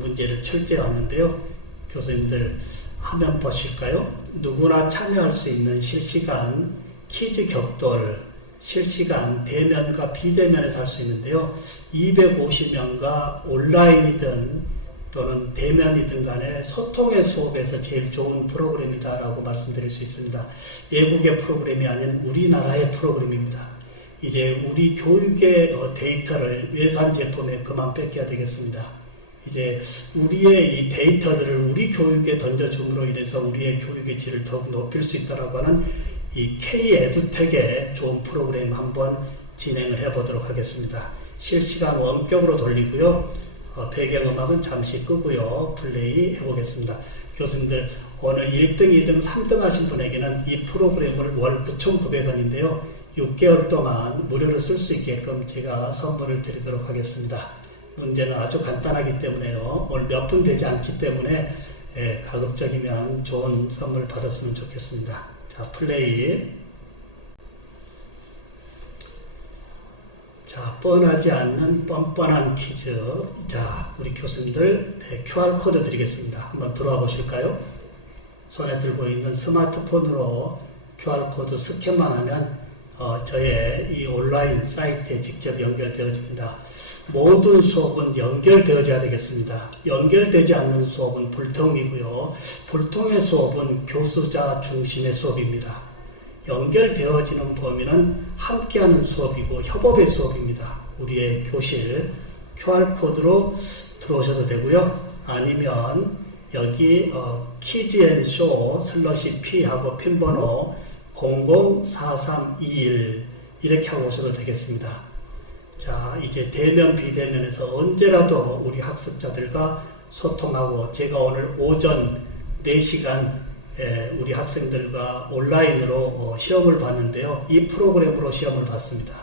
문제를 출제해 왔는데요. 교수님들 화면 보실까요? 누구나 참여할 수 있는 실시간 퀴즈 격돌, 실시간 대면과 비대면에서 할 수 있는데요. 250명과 온라인이든 또는 대면이든 간에 소통의 수업에서 제일 좋은 프로그램이다라고 말씀드릴 수 있습니다. 외국의 프로그램이 아닌 우리나라의 프로그램입니다. 이제 우리 교육의 데이터를 외산 제품에 그만 뺏겨야 되겠습니다. 이제 우리의 이 데이터들을 우리 교육에 던져줌으로 인해서 우리의 교육의 질을 더욱 높일 수 있다라고 하는 이 K-에듀텍의 좋은 프로그램 한번 진행을 해보도록 하겠습니다. 실시간 원격으로 돌리고요. 배경음악은 잠시 끄고요. 플레이 해보겠습니다. 교수님들, 오늘 1등, 2등, 3등 하신 분에게는 이 프로그램을 월 9,900원인데요. 6개월 동안 무료로 쓸 수 있게끔 제가 선물을 드리도록 하겠습니다. 문제는 아주 간단하기 때문에요. 오늘 몇 분 되지 않기 때문에 가급적이면 좋은 선물 받았으면 좋겠습니다. 자, 플레이. 자, 뻔하지 않는 뻔뻔한 퀴즈. 자, 우리 교수님들 QR코드 드리겠습니다. 한번 들어와 보실까요? 손에 들고 있는 스마트폰으로 QR코드 스캔만 하면 저의 이 온라인 사이트에 직접 연결되어집니다. 모든 수업은 연결되어져야 되겠습니다. 연결되지 않는 수업은 불통이고요. 불통의 수업은 교수자 중심의 수업입니다. 연결되어지는 범위는 함께하는 수업이고 협업의 수업입니다. 우리의 교실 QR코드로 들어오셔도 되고요. 아니면 여기 키즈앤쇼 /p 하고 핀번호 004321 이렇게 하고 오셔도 되겠습니다. 자, 이제 대면 비대면에서 언제라도 우리 학습자들과 소통하고, 제가 오늘 오전 4시간 우리 학생들과 온라인으로 시험을 봤는데요. 이 프로그램으로 시험을 봤습니다.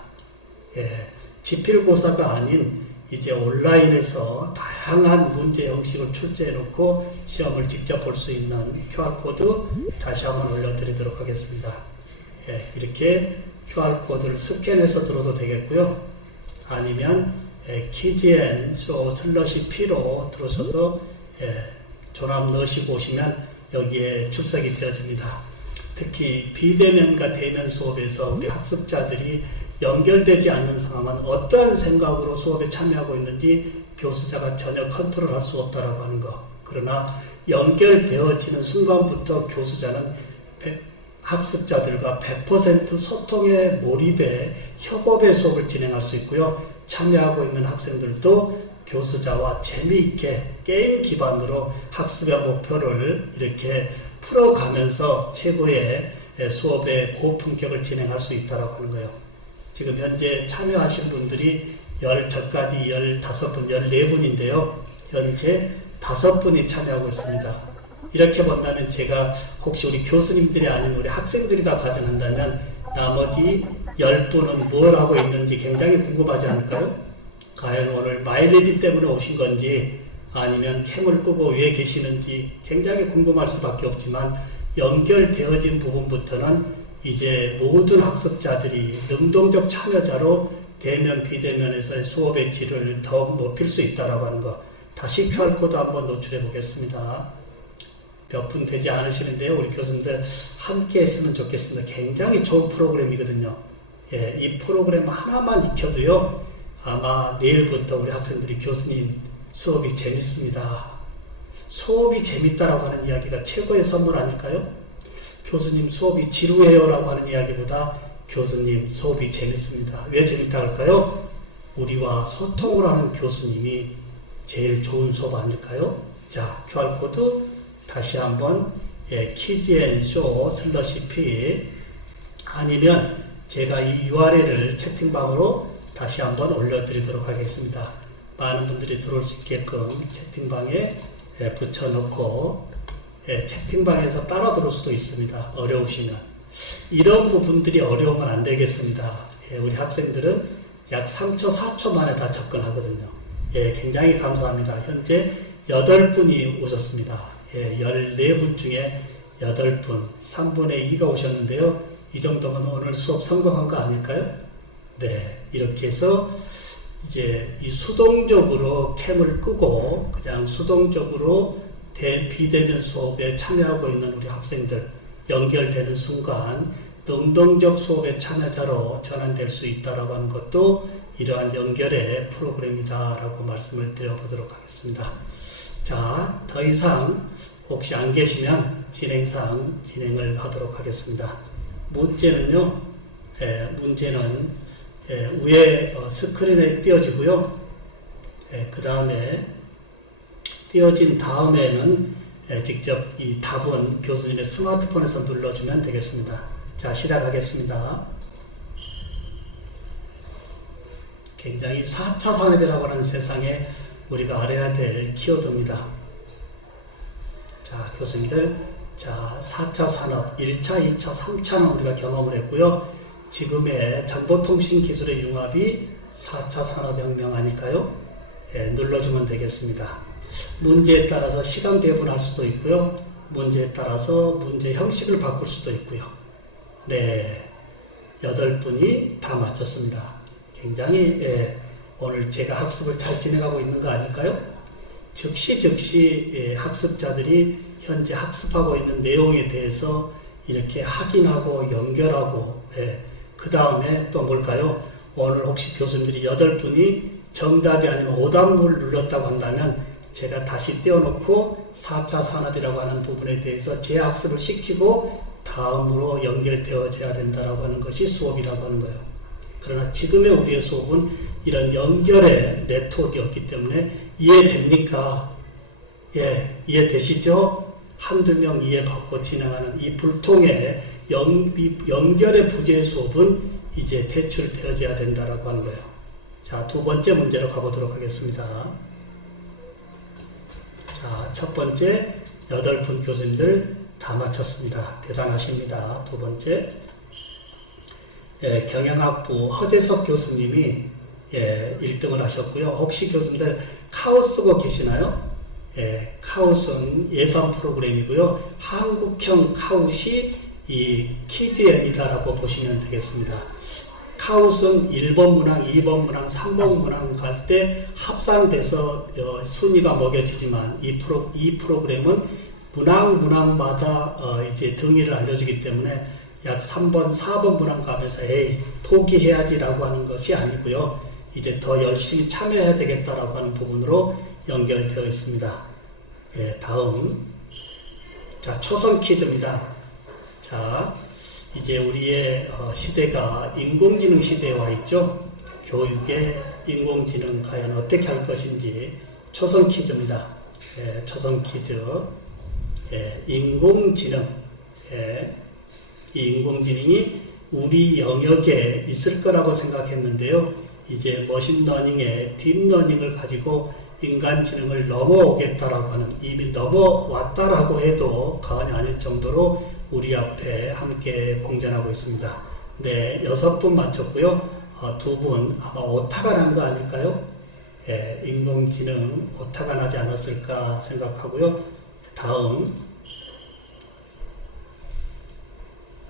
지필고사가 아닌 이제 온라인에서 다양한 문제 형식을 출제해 놓고 시험을 직접 볼 수 있는 QR코드 다시 한번 올려드리도록 하겠습니다. 이렇게 QR코드를 스캔해서 들어도 되겠고요. 아니면 키즈앤쇼 /p로 들어오셔서 조합 넣으시고 오시면 여기에 출석이 되어집니다. 특히 비대면과 대면 수업에서 우리 학습자들이 연결되지 않는 상황은 어떠한 생각으로 수업에 참여하고 있는지 교수자가 전혀 컨트롤할 수 없다라고 하는 것. 그러나 연결되어지는 순간부터 교수자는 학습자들과 100% 소통의 몰입에 협업의 수업을 진행할 수 있고요. 참여하고 있는 학생들도 교수자와 재미있게 게임 기반으로 학습의 목표를 이렇게 풀어가면서 최고의 수업의 고품격을 진행할 수 있다고 하는 거예요. 지금 현재 참여하신 분들이 저까지 15분, 14분인데요. 현재 5분이 참여하고 있습니다. 이렇게 본다면 제가 혹시 우리 교수님들이 아닌 우리 학생들이다 가정한다면 나머지 10분은 뭘 하고 있는지 굉장히 궁금하지 않을까요? 과연 오늘 마일리지 때문에 오신 건지 아니면 캠을 끄고 왜 계시는지 굉장히 궁금할 수밖에 없지만 연결되어진 부분부터는 이제 모든 학습자들이 능동적 참여자로 대면 비대면에서의 수업의 질을 더욱 높일 수 있다고 하는 것. 다시 QR코드 한번 노출해 보겠습니다. 몇 분 되지 않으시는데요. 우리 교수님들 함께 했으면 좋겠습니다. 굉장히 좋은 프로그램이거든요. 예, 이 프로그램 하나만 익혀도요. 아마 내일부터 우리 학생들이 교수님 수업이 재밌습니다. 수업이 재밌다라고 하는 이야기가 최고의 선물 아닐까요? 교수님 수업이 지루해요 라고 하는 이야기보다 교수님 수업이 재밌습니다. 왜 재밌다 할까요? 우리와 소통을 하는 교수님이 제일 좋은 수업 아닐까요? 자, QR코드 다시 한번 키즈앤쇼 /p 아니면 제가 이 URL을 채팅방으로 다시 한번 올려드리도록 하겠습니다. 많은 분들이 들어올 수 있게끔 채팅방에 붙여놓고 채팅방에서 따라 들을 수도 있습니다. 어려우시면. 이런 부분들이 어려우면 안 되겠습니다. 우리 학생들은 약 3초, 4초 만에 다 접근하거든요. 굉장히 감사합니다. 현재 8분이 오셨습니다. 14분 중에 8분, 3분의 2가 오셨는데요. 이 정도면 오늘 수업 성공한 거 아닐까요? 네, 이렇게 해서 이제 이 수동적으로 캠을 끄고 그냥 수동적으로 비대면 수업에 참여하고 있는 우리 학생들 연결되는 순간 능동적 수업의 참여자로 전환될 수 있다라고 하는 것도 이러한 연결의 프로그램이다라고 말씀을 드려보도록 하겠습니다. 자, 더 이상 혹시 안 계시면 진행상 진행을 하도록 하겠습니다. 문제는요, 문제는 위에 스크린에 띄워지고요. 그 다음에 띄워진 다음에는 직접 이 답은 교수님의 스마트폰에서 눌러주면 되겠습니다. 자, 시작하겠습니다. 굉장히 4차 산업이라고 하는 세상에 우리가 알아야 될 키워드입니다. 자, 교수님들, 자, 4차 산업, 1차, 2차, 3차는 우리가 경험을 했고요. 지금의 정보통신 기술의 융합이 4차 산업혁명 아닐까요? 눌러주면 되겠습니다. 문제에 따라서 시간 배분할 수도 있고요. 문제에 따라서 문제 형식을 바꿀 수도 있고요. 네, 8분이 다 맞췄습니다. 굉장히 오늘 제가 학습을 잘 진행하고 있는 거 아닐까요? 즉시 학습자들이 현재 학습하고 있는 내용에 대해서 이렇게 확인하고 연결하고 그 다음에 또 뭘까요? 오늘 혹시 교수님들이 8분이 정답이 아닌 오답을 눌렀다고 한다면 제가 다시 떼어놓고 4차 산업이라고 하는 부분에 대해서 재학습을 시키고 다음으로 연결되어져야 된다라고 하는 것이 수업이라고 하는 거예요. 그러나 지금의 우리의 수업은 이런 연결의 네트워크였기 때문에 이해됩니까? 예, 이해되시죠? 한두 명 이해받고 진행하는 이 불통의 연결의 부재의 수업은 이제 대출되어져야 된다라고 하는 거예요. 자, 두 번째 문제로 가보도록 하겠습니다. 자, 첫 번째 8분 교수님들 다 마쳤습니다. 대단하십니다. 두 번째 경영학부 허재석 교수님이 1등을 하셨고요. 혹시 교수님들 카우 쓰고 계시나요? 카웃은 예산 프로그램이고요. 한국형 카웃이 이 키즈앤이다라고 보시면 되겠습니다. 카웃은 1번 문항, 2번 문항, 3번 문항 갈 때 합산돼서 순위가 먹여지지만 이 프로그램은 문항마다 이제 등위를 알려주기 때문에 약 3번, 4번 문항 가면서 포기해야지라고 하는 것이 아니고요. 이제 더 열심히 참여해야 되겠다라고 하는 부분으로 연결되어 있습니다. 다음. 자, 초성 퀴즈입니다. 자, 이제 우리의 시대가 인공지능 시대에 와 있죠. 교육에 인공지능 과연 어떻게 할 것인지 초성 퀴즈입니다. 초성 퀴즈. 인공지능. 이 인공지능이 우리 영역에 있을 거라고 생각했는데요. 이제 머신러닝의 딥러닝을 가지고 인간지능을 넘어오겠다라고 하는, 이미 넘어왔다라고 해도 과언이 아닐 정도로 우리 앞에 함께 공전하고 있습니다. 네, 6분 마쳤고요. 2분 아마 오타가 난 거 아닐까요? 예, 인공지능 오타가 나지 않았을까 생각하고요. 다음.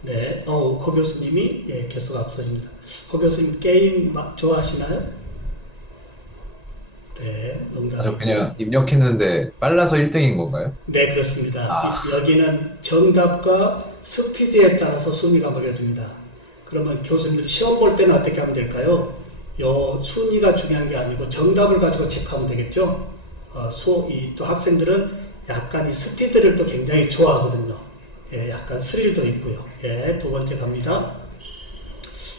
네, 허 교수님이 계속 앞서십니다. 허 교수님 게임 좋아하시나요? 네, 저 농담이고요. 그냥 입력했는데 빨라서 1등인 건가요? 네, 그렇습니다. 여기는 정답과 스피드에 따라서 순위가 매겨집니다. 그러면 교수님들이 시험 볼 때는 어떻게 하면 될까요? 요 순위가 중요한 게 아니고 정답을 가지고 체크하면 되겠죠? 또 학생들은 약간 이 스피드를 또 굉장히 좋아하거든요. 예, 약간 스릴도 있고요. 예, 2번째 갑니다.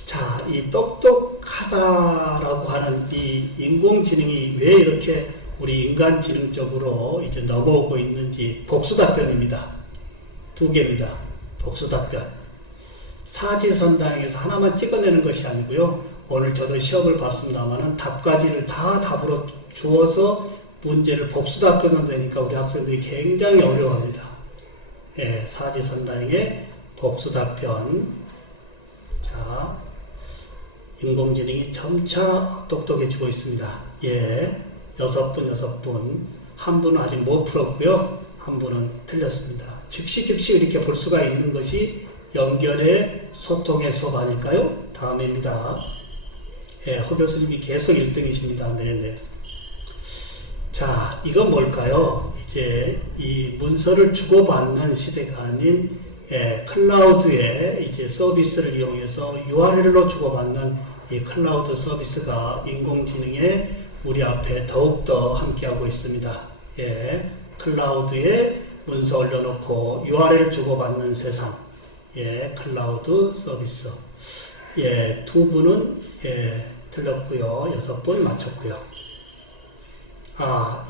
자, 이 똑똑하다라고 하는 이 인공지능이 왜 이렇게 우리 인간지능 쪽으로 이제 넘어오고 있는지 복수답변입니다. 2개입니다. 복수답변. 사지선다형에서 하나만 찍어내는 것이 아니고요. 오늘 저도 시험을 봤습니다만은 답가지를 다 답으로 주어서 문제를 복수답변으로 되니까 우리 학생들이 굉장히 어려워합니다. 예, 사지선다형의 복수답변. 자, 인공지능이 점차 똑똑해지고 있습니다. 예, 6분. 한 분은 아직 못 풀었고요. 한 분은 틀렸습니다. 즉시 이렇게 볼 수가 있는 것이 연결의 소통의 수업 아닐까요? 다음입니다. 예, 허 교수님이 계속 1등이십니다. 네네. 자, 이건 뭘까요? 이제 이 문서를 주고받는 시대가 아닌 클라우드의 이제 서비스를 이용해서 URL로 주고받는 이 클라우드 서비스가 인공지능에 우리 앞에 더욱더 함께하고 있습니다. 예, 클라우드에 문서 올려놓고 URL 주고받는 세상. 예, 클라우드 서비스. 예, 2분은 틀렸고요. 6분 맞췄고요.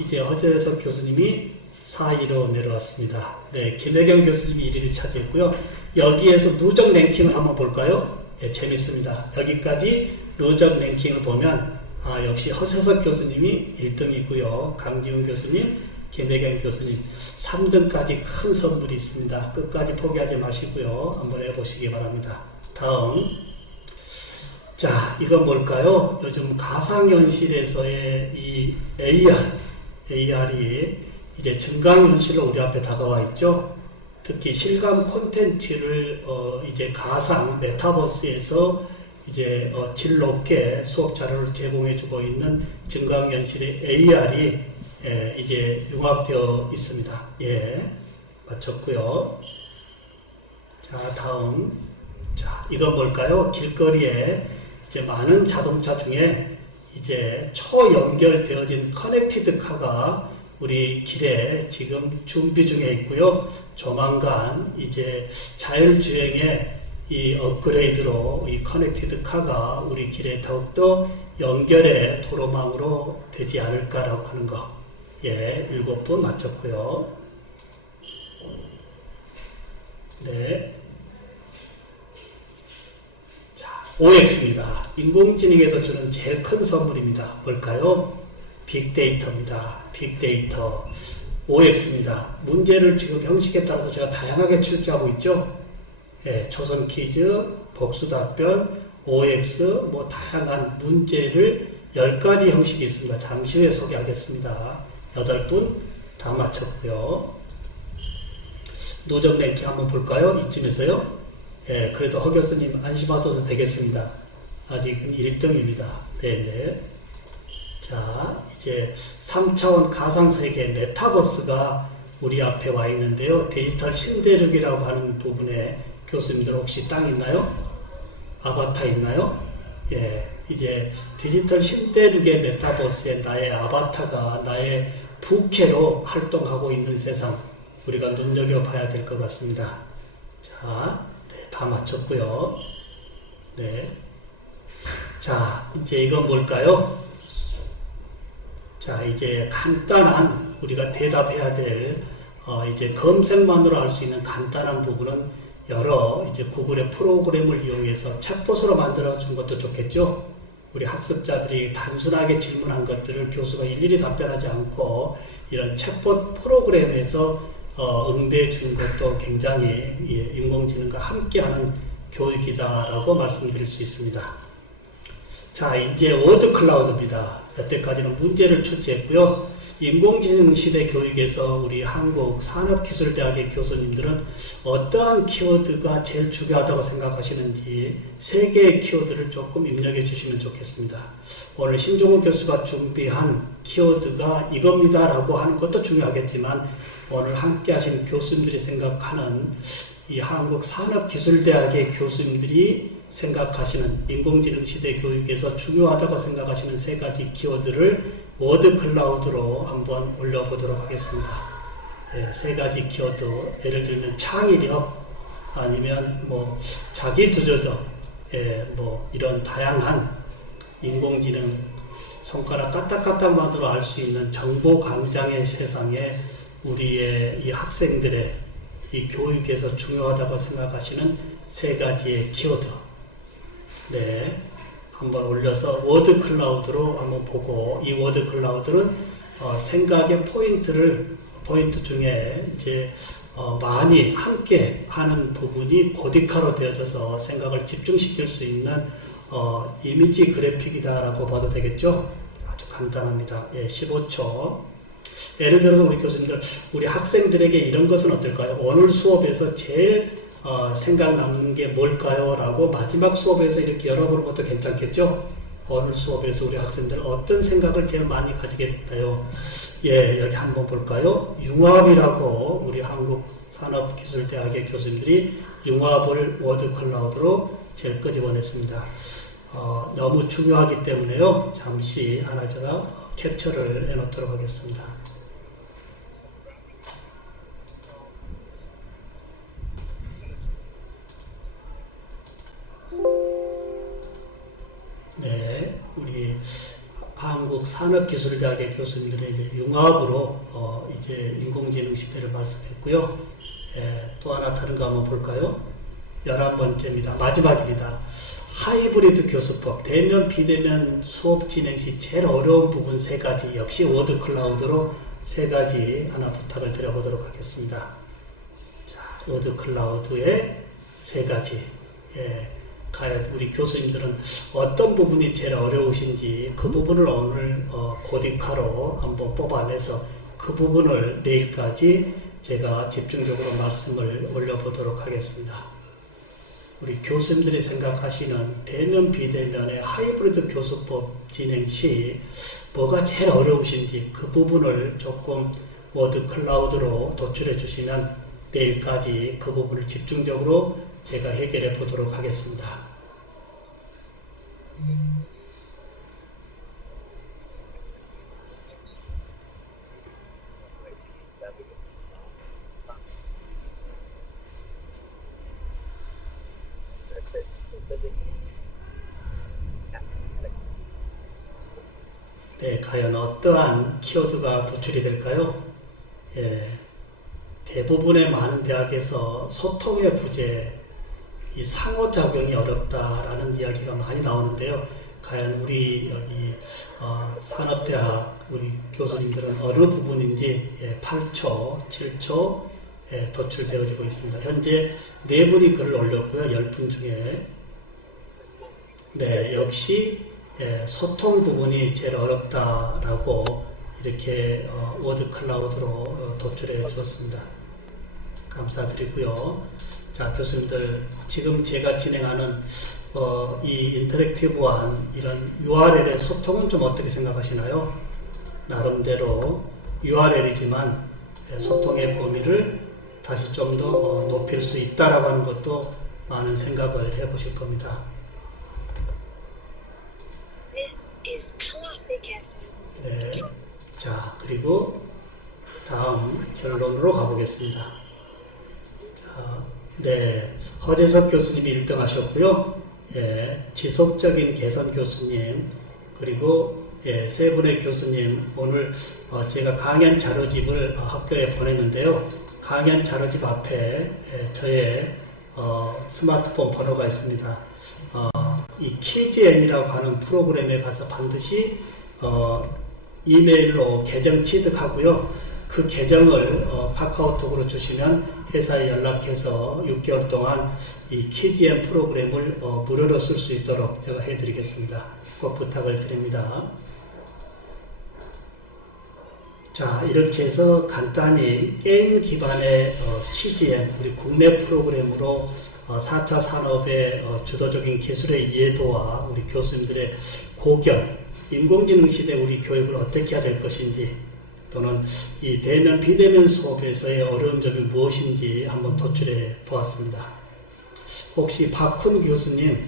이제 허재석 교수님이 4위로 내려왔습니다. 네, 김혜경 교수님이 1위를 차지했고요. 여기에서 누적 랭킹을 한번 볼까요? 예, 재밌습니다. 여기까지 누적 랭킹을 보면 역시 허재석 교수님이 1등이고요. 강지훈 교수님, 김혜경 교수님 3등까지 큰 선물이 있습니다. 끝까지 포기하지 마시고요. 한번 해보시기 바랍니다. 다음. 자, 이건 뭘까요? 요즘 가상현실에서의 이 AR이 이제 증강현실로 우리 앞에 다가와 있죠. 특히 실감 콘텐츠를 이제 가상 메타버스에서 이제 질 높게 수업 자료를 제공해주고 있는 증강현실의 AR이 이제 융합되어 있습니다. 예, 맞췄고요. 자, 다음. 자, 이건 뭘까요? 길거리에 이제 많은 자동차 중에 이제 초연결되어진 커넥티드 카가 우리 길에 지금 준비 중에 있고요. 조만간 이제 자율주행의 이 업그레이드로 이 커넥티드 카가 우리 길에 더욱더 연결의 도로망으로 되지 않을까라고 하는 거. 예, 7분 맞췄고요. 네. 자, OX입니다. 인공지능에서 주는 제일 큰 선물입니다. 뭘까요? 빅데이터입니다. 빅데이터. OX입니다. 문제를 지금 형식에 따라서 제가 다양하게 출제하고 있죠. 예, 초성 퀴즈, 복수답변, OX, 뭐 다양한 문제를 10가지 형식이 있습니다. 잠시 후에 소개하겠습니다. 8분 다 마쳤고요. 누적 랭킹 한번 볼까요? 이쯤에서요. 예, 그래도 허 교수님 안심하셔도 되겠습니다. 아직은 1등입니다. 네네. 자, 이제 3차원 가상세계 메타버스가 우리 앞에 와 있는데요. 디지털 신대륙이라고 하는 부분에 교수님들 혹시 땅 있나요? 아바타 있나요? 예, 이제 디지털 신대륙의 메타버스에 나의 아바타가 나의 부캐로 활동하고 있는 세상, 우리가 눈여겨봐야 될 것 같습니다. 자, 네, 다 마쳤고요. 네. 자, 이제 이건 뭘까요? 자, 이제 간단한 우리가 대답해야 될 이제 검색만으로 할 수 있는 간단한 부분은 여러 이제 구글의 프로그램을 이용해서 챗봇으로 만들어 준 것도 좋겠죠. 우리 학습자들이 단순하게 질문한 것들을 교수가 일일이 답변하지 않고 이런 챗봇 프로그램에서 응대해 주는 것도 굉장히 인공지능과 함께하는 교육이다라고 말씀드릴 수 있습니다. 자, 이제 워드 클라우드입니다. 여태까지는 문제를 출제했고요. 인공지능 시대 교육에서 우리 한국산업기술대학의 교수님들은 어떠한 키워드가 제일 중요하다고 생각하시는지 3개의 키워드를 조금 입력해 주시면 좋겠습니다. 오늘 신종우 교수가 준비한 키워드가 이겁니다 라고 하는 것도 중요하겠지만 오늘 함께 하신 교수님들이 생각하는 이 한국산업기술대학의 교수님들이 생각하시는 인공지능 시대 교육에서 중요하다고 생각하시는 3가지 키워드를 워드 클라우드로 한번 올려보도록 하겠습니다. 3가지 키워드, 예를 들면 창의력, 아니면 뭐 자기투자적, 이런 다양한 인공지능 손가락 까딱까딱만으로 알 수 있는 정보 광장의 세상에 우리의 이 학생들의 이 교육에서 중요하다고 생각하시는 3가지의 키워드. 한번 올려서 워드 클라우드로 한번 보고, 이 워드 클라우드는 생각의 포인트 중에 이제 많이 함께 하는 부분이 고딕화로 되어져서 생각을 집중시킬 수 있는 이미지 그래픽이다라고 봐도 되겠죠? 아주 간단합니다. 15초. 예를 들어서 우리 교수님들, 우리 학생들에게 이런 것은 어떨까요? 오늘 수업에서 제일 생각 남는 게 뭘까요? 라고 마지막 수업에서 이렇게 열어보는 것도 괜찮겠죠? 오늘 수업에서 우리 학생들 어떤 생각을 제일 많이 가지게 됐나요? 여기 한번 볼까요? 융합이라고 우리 한국산업기술대학의 교수님들이 융합을 워드 클라우드로 제일 끄집어냈습니다. 너무 중요하기 때문에요. 잠시 하나 제가 캡처를 해놓도록 하겠습니다. 우리 한국산업기술대학의 교수님들의 이제 융합으로 이제 인공지능 시대를 말씀했고요. 또 하나 다른 거 한번 볼까요? 11번째입니다. 마지막입니다. 하이브리드 교수법, 대면 비대면 수업 진행 시 제일 어려운 부분 3가지, 역시 워드 클라우드로 3가지 하나 부탁을 드려보도록 하겠습니다. 자, 워드 클라우드의 3가지. 과연 우리 교수님들은 어떤 부분이 제일 어려우신지 그 부분을 오늘 고딕화로 한번 뽑아내서 그 부분을 내일까지 제가 집중적으로 말씀을 올려보도록 하겠습니다. 우리 교수님들이 생각하시는 대면 비대면의 하이브리드 교수법 진행 시 뭐가 제일 어려우신지 그 부분을 조금 워드 클라우드로 도출해 주시면 내일까지 그 부분을 집중적으로 제가 해결해 보도록 하겠습니다. 과연 어떠한 키워드가 도출이 될까요? 대부분의 많은 대학에서 소통의 부재, 이 상호작용이 어렵다라는 이야기가 많이 나오는데요. 과연 우리 여기 산업대학 우리 교수님들은 어느 부분인지 8초, 7초 도출되어지고 있습니다. 현재 4분이 글을 올렸고요. 10분 중에 역시 소통 부분이 제일 어렵다라고 이렇게 워드 클라우드로 도출해 주었습니다. 감사드리고요. 자, 교수님들, 지금 제가 진행하는 이 인터랙티브한 이런 URL의 소통은 좀 어떻게 생각하시나요? 나름대로 URL이지만 소통의 범위를 다시 좀 더 높일 수 있다라고 하는 것도 많은 생각을 해보실 겁니다. 자, 그리고 다음 결론으로 가보겠습니다. 자, 허재석 교수님이 1등 하셨고요. 지속적인 개선 교수님, 그리고 3분의 교수님, 오늘 제가 강연 자료집을 학교에 보냈는데요. 강연 자료집 앞에 저의 스마트폰 번호가 있습니다. 이 키즈N이라고 하는 프로그램에 가서 반드시 이메일로 계정 취득하고요. 그 계정을 카카오톡으로 주시면 회사에 연락해서 6개월 동안 이 키즈N 프로그램을 무료로 쓸 수 있도록 제가 해드리겠습니다. 꼭 부탁을 드립니다. 자, 이렇게 해서 간단히 게임 기반의 키즈N, 우리 국내 프로그램으로 4차 산업의 주도적인 기술의 이해도와 우리 교수님들의 고견, 인공지능 시대 우리 교육을 어떻게 해야 될 것인지, 또는 이 대면 비대면 수업에서의 어려운 점이 무엇인지 한번 도출해 보았습니다. 혹시 박훈 교수님,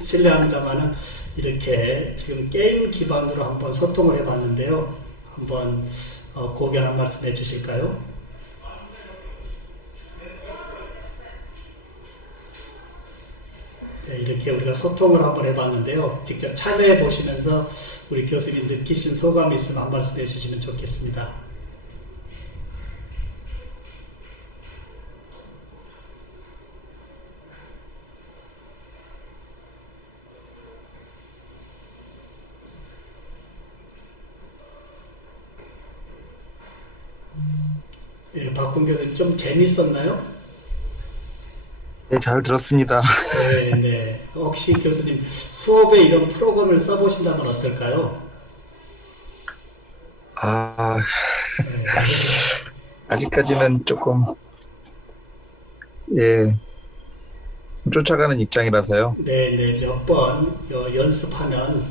실례합니다만은 이렇게 지금 게임 기반으로 한번 소통을 해봤는데요. 한번 고견 한 말씀 해주실까요? 네, 이렇게 우리가 소통을 한번 해봤는데요. 직접 참여해 보시면서 우리 교수님 느끼신 소감이 있으면 한 말씀 해주시면 좋겠습니다. 네, 박훈 교수님 좀 재밌었나요? 네, 잘 들었습니다. 네, 네. 혹시 교수님 수업에 이런 프로그램을 써보신다면 어떨까요? 아직까지는 조금, 예, 쫓아가는 입장이라서요. 네, 네. 몇 번 연습하면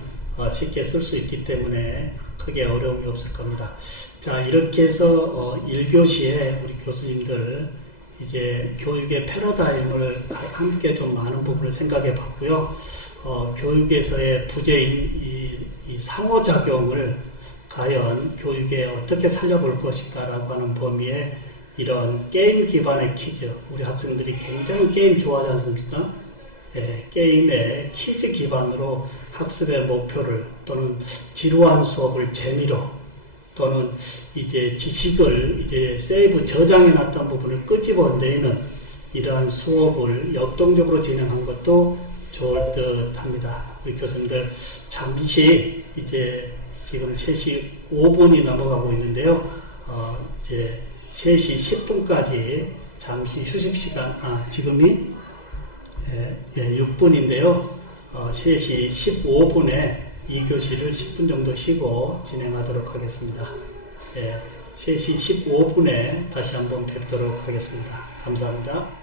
쉽게 쓸 수 있기 때문에 크게 어려움이 없을 겁니다. 자, 이렇게 해서 1교시에 우리 교수님들 이제 교육의 패러다임을 함께 좀 많은 부분을 생각해 봤고요. 교육에서의 부재인 이 상호작용을 과연 교육에 어떻게 살려볼 것인가라고 하는 범위에 이런 게임 기반의 퀴즈, 우리 학생들이 굉장히 게임 좋아하지 않습니까? 예, 게임의 퀴즈 기반으로 학습의 목표를, 또는 지루한 수업을 재미로, 또는 이제 지식을 이제 세이브 저장해 놨던 부분을 끄집어내는 이러한 수업을 역동적으로 진행한 것도 좋을 듯 합니다. 우리 교수님들 잠시 이제 지금 3시 5분이 넘어가고 있는데요. 이제 3시 10분까지 잠시 휴식 시간, 지금이 6분인데요. 3시 15분에 2교시를 10분 정도 쉬고 진행하도록 하겠습니다. 3시 15분에 다시 한번 뵙도록 하겠습니다. 감사합니다.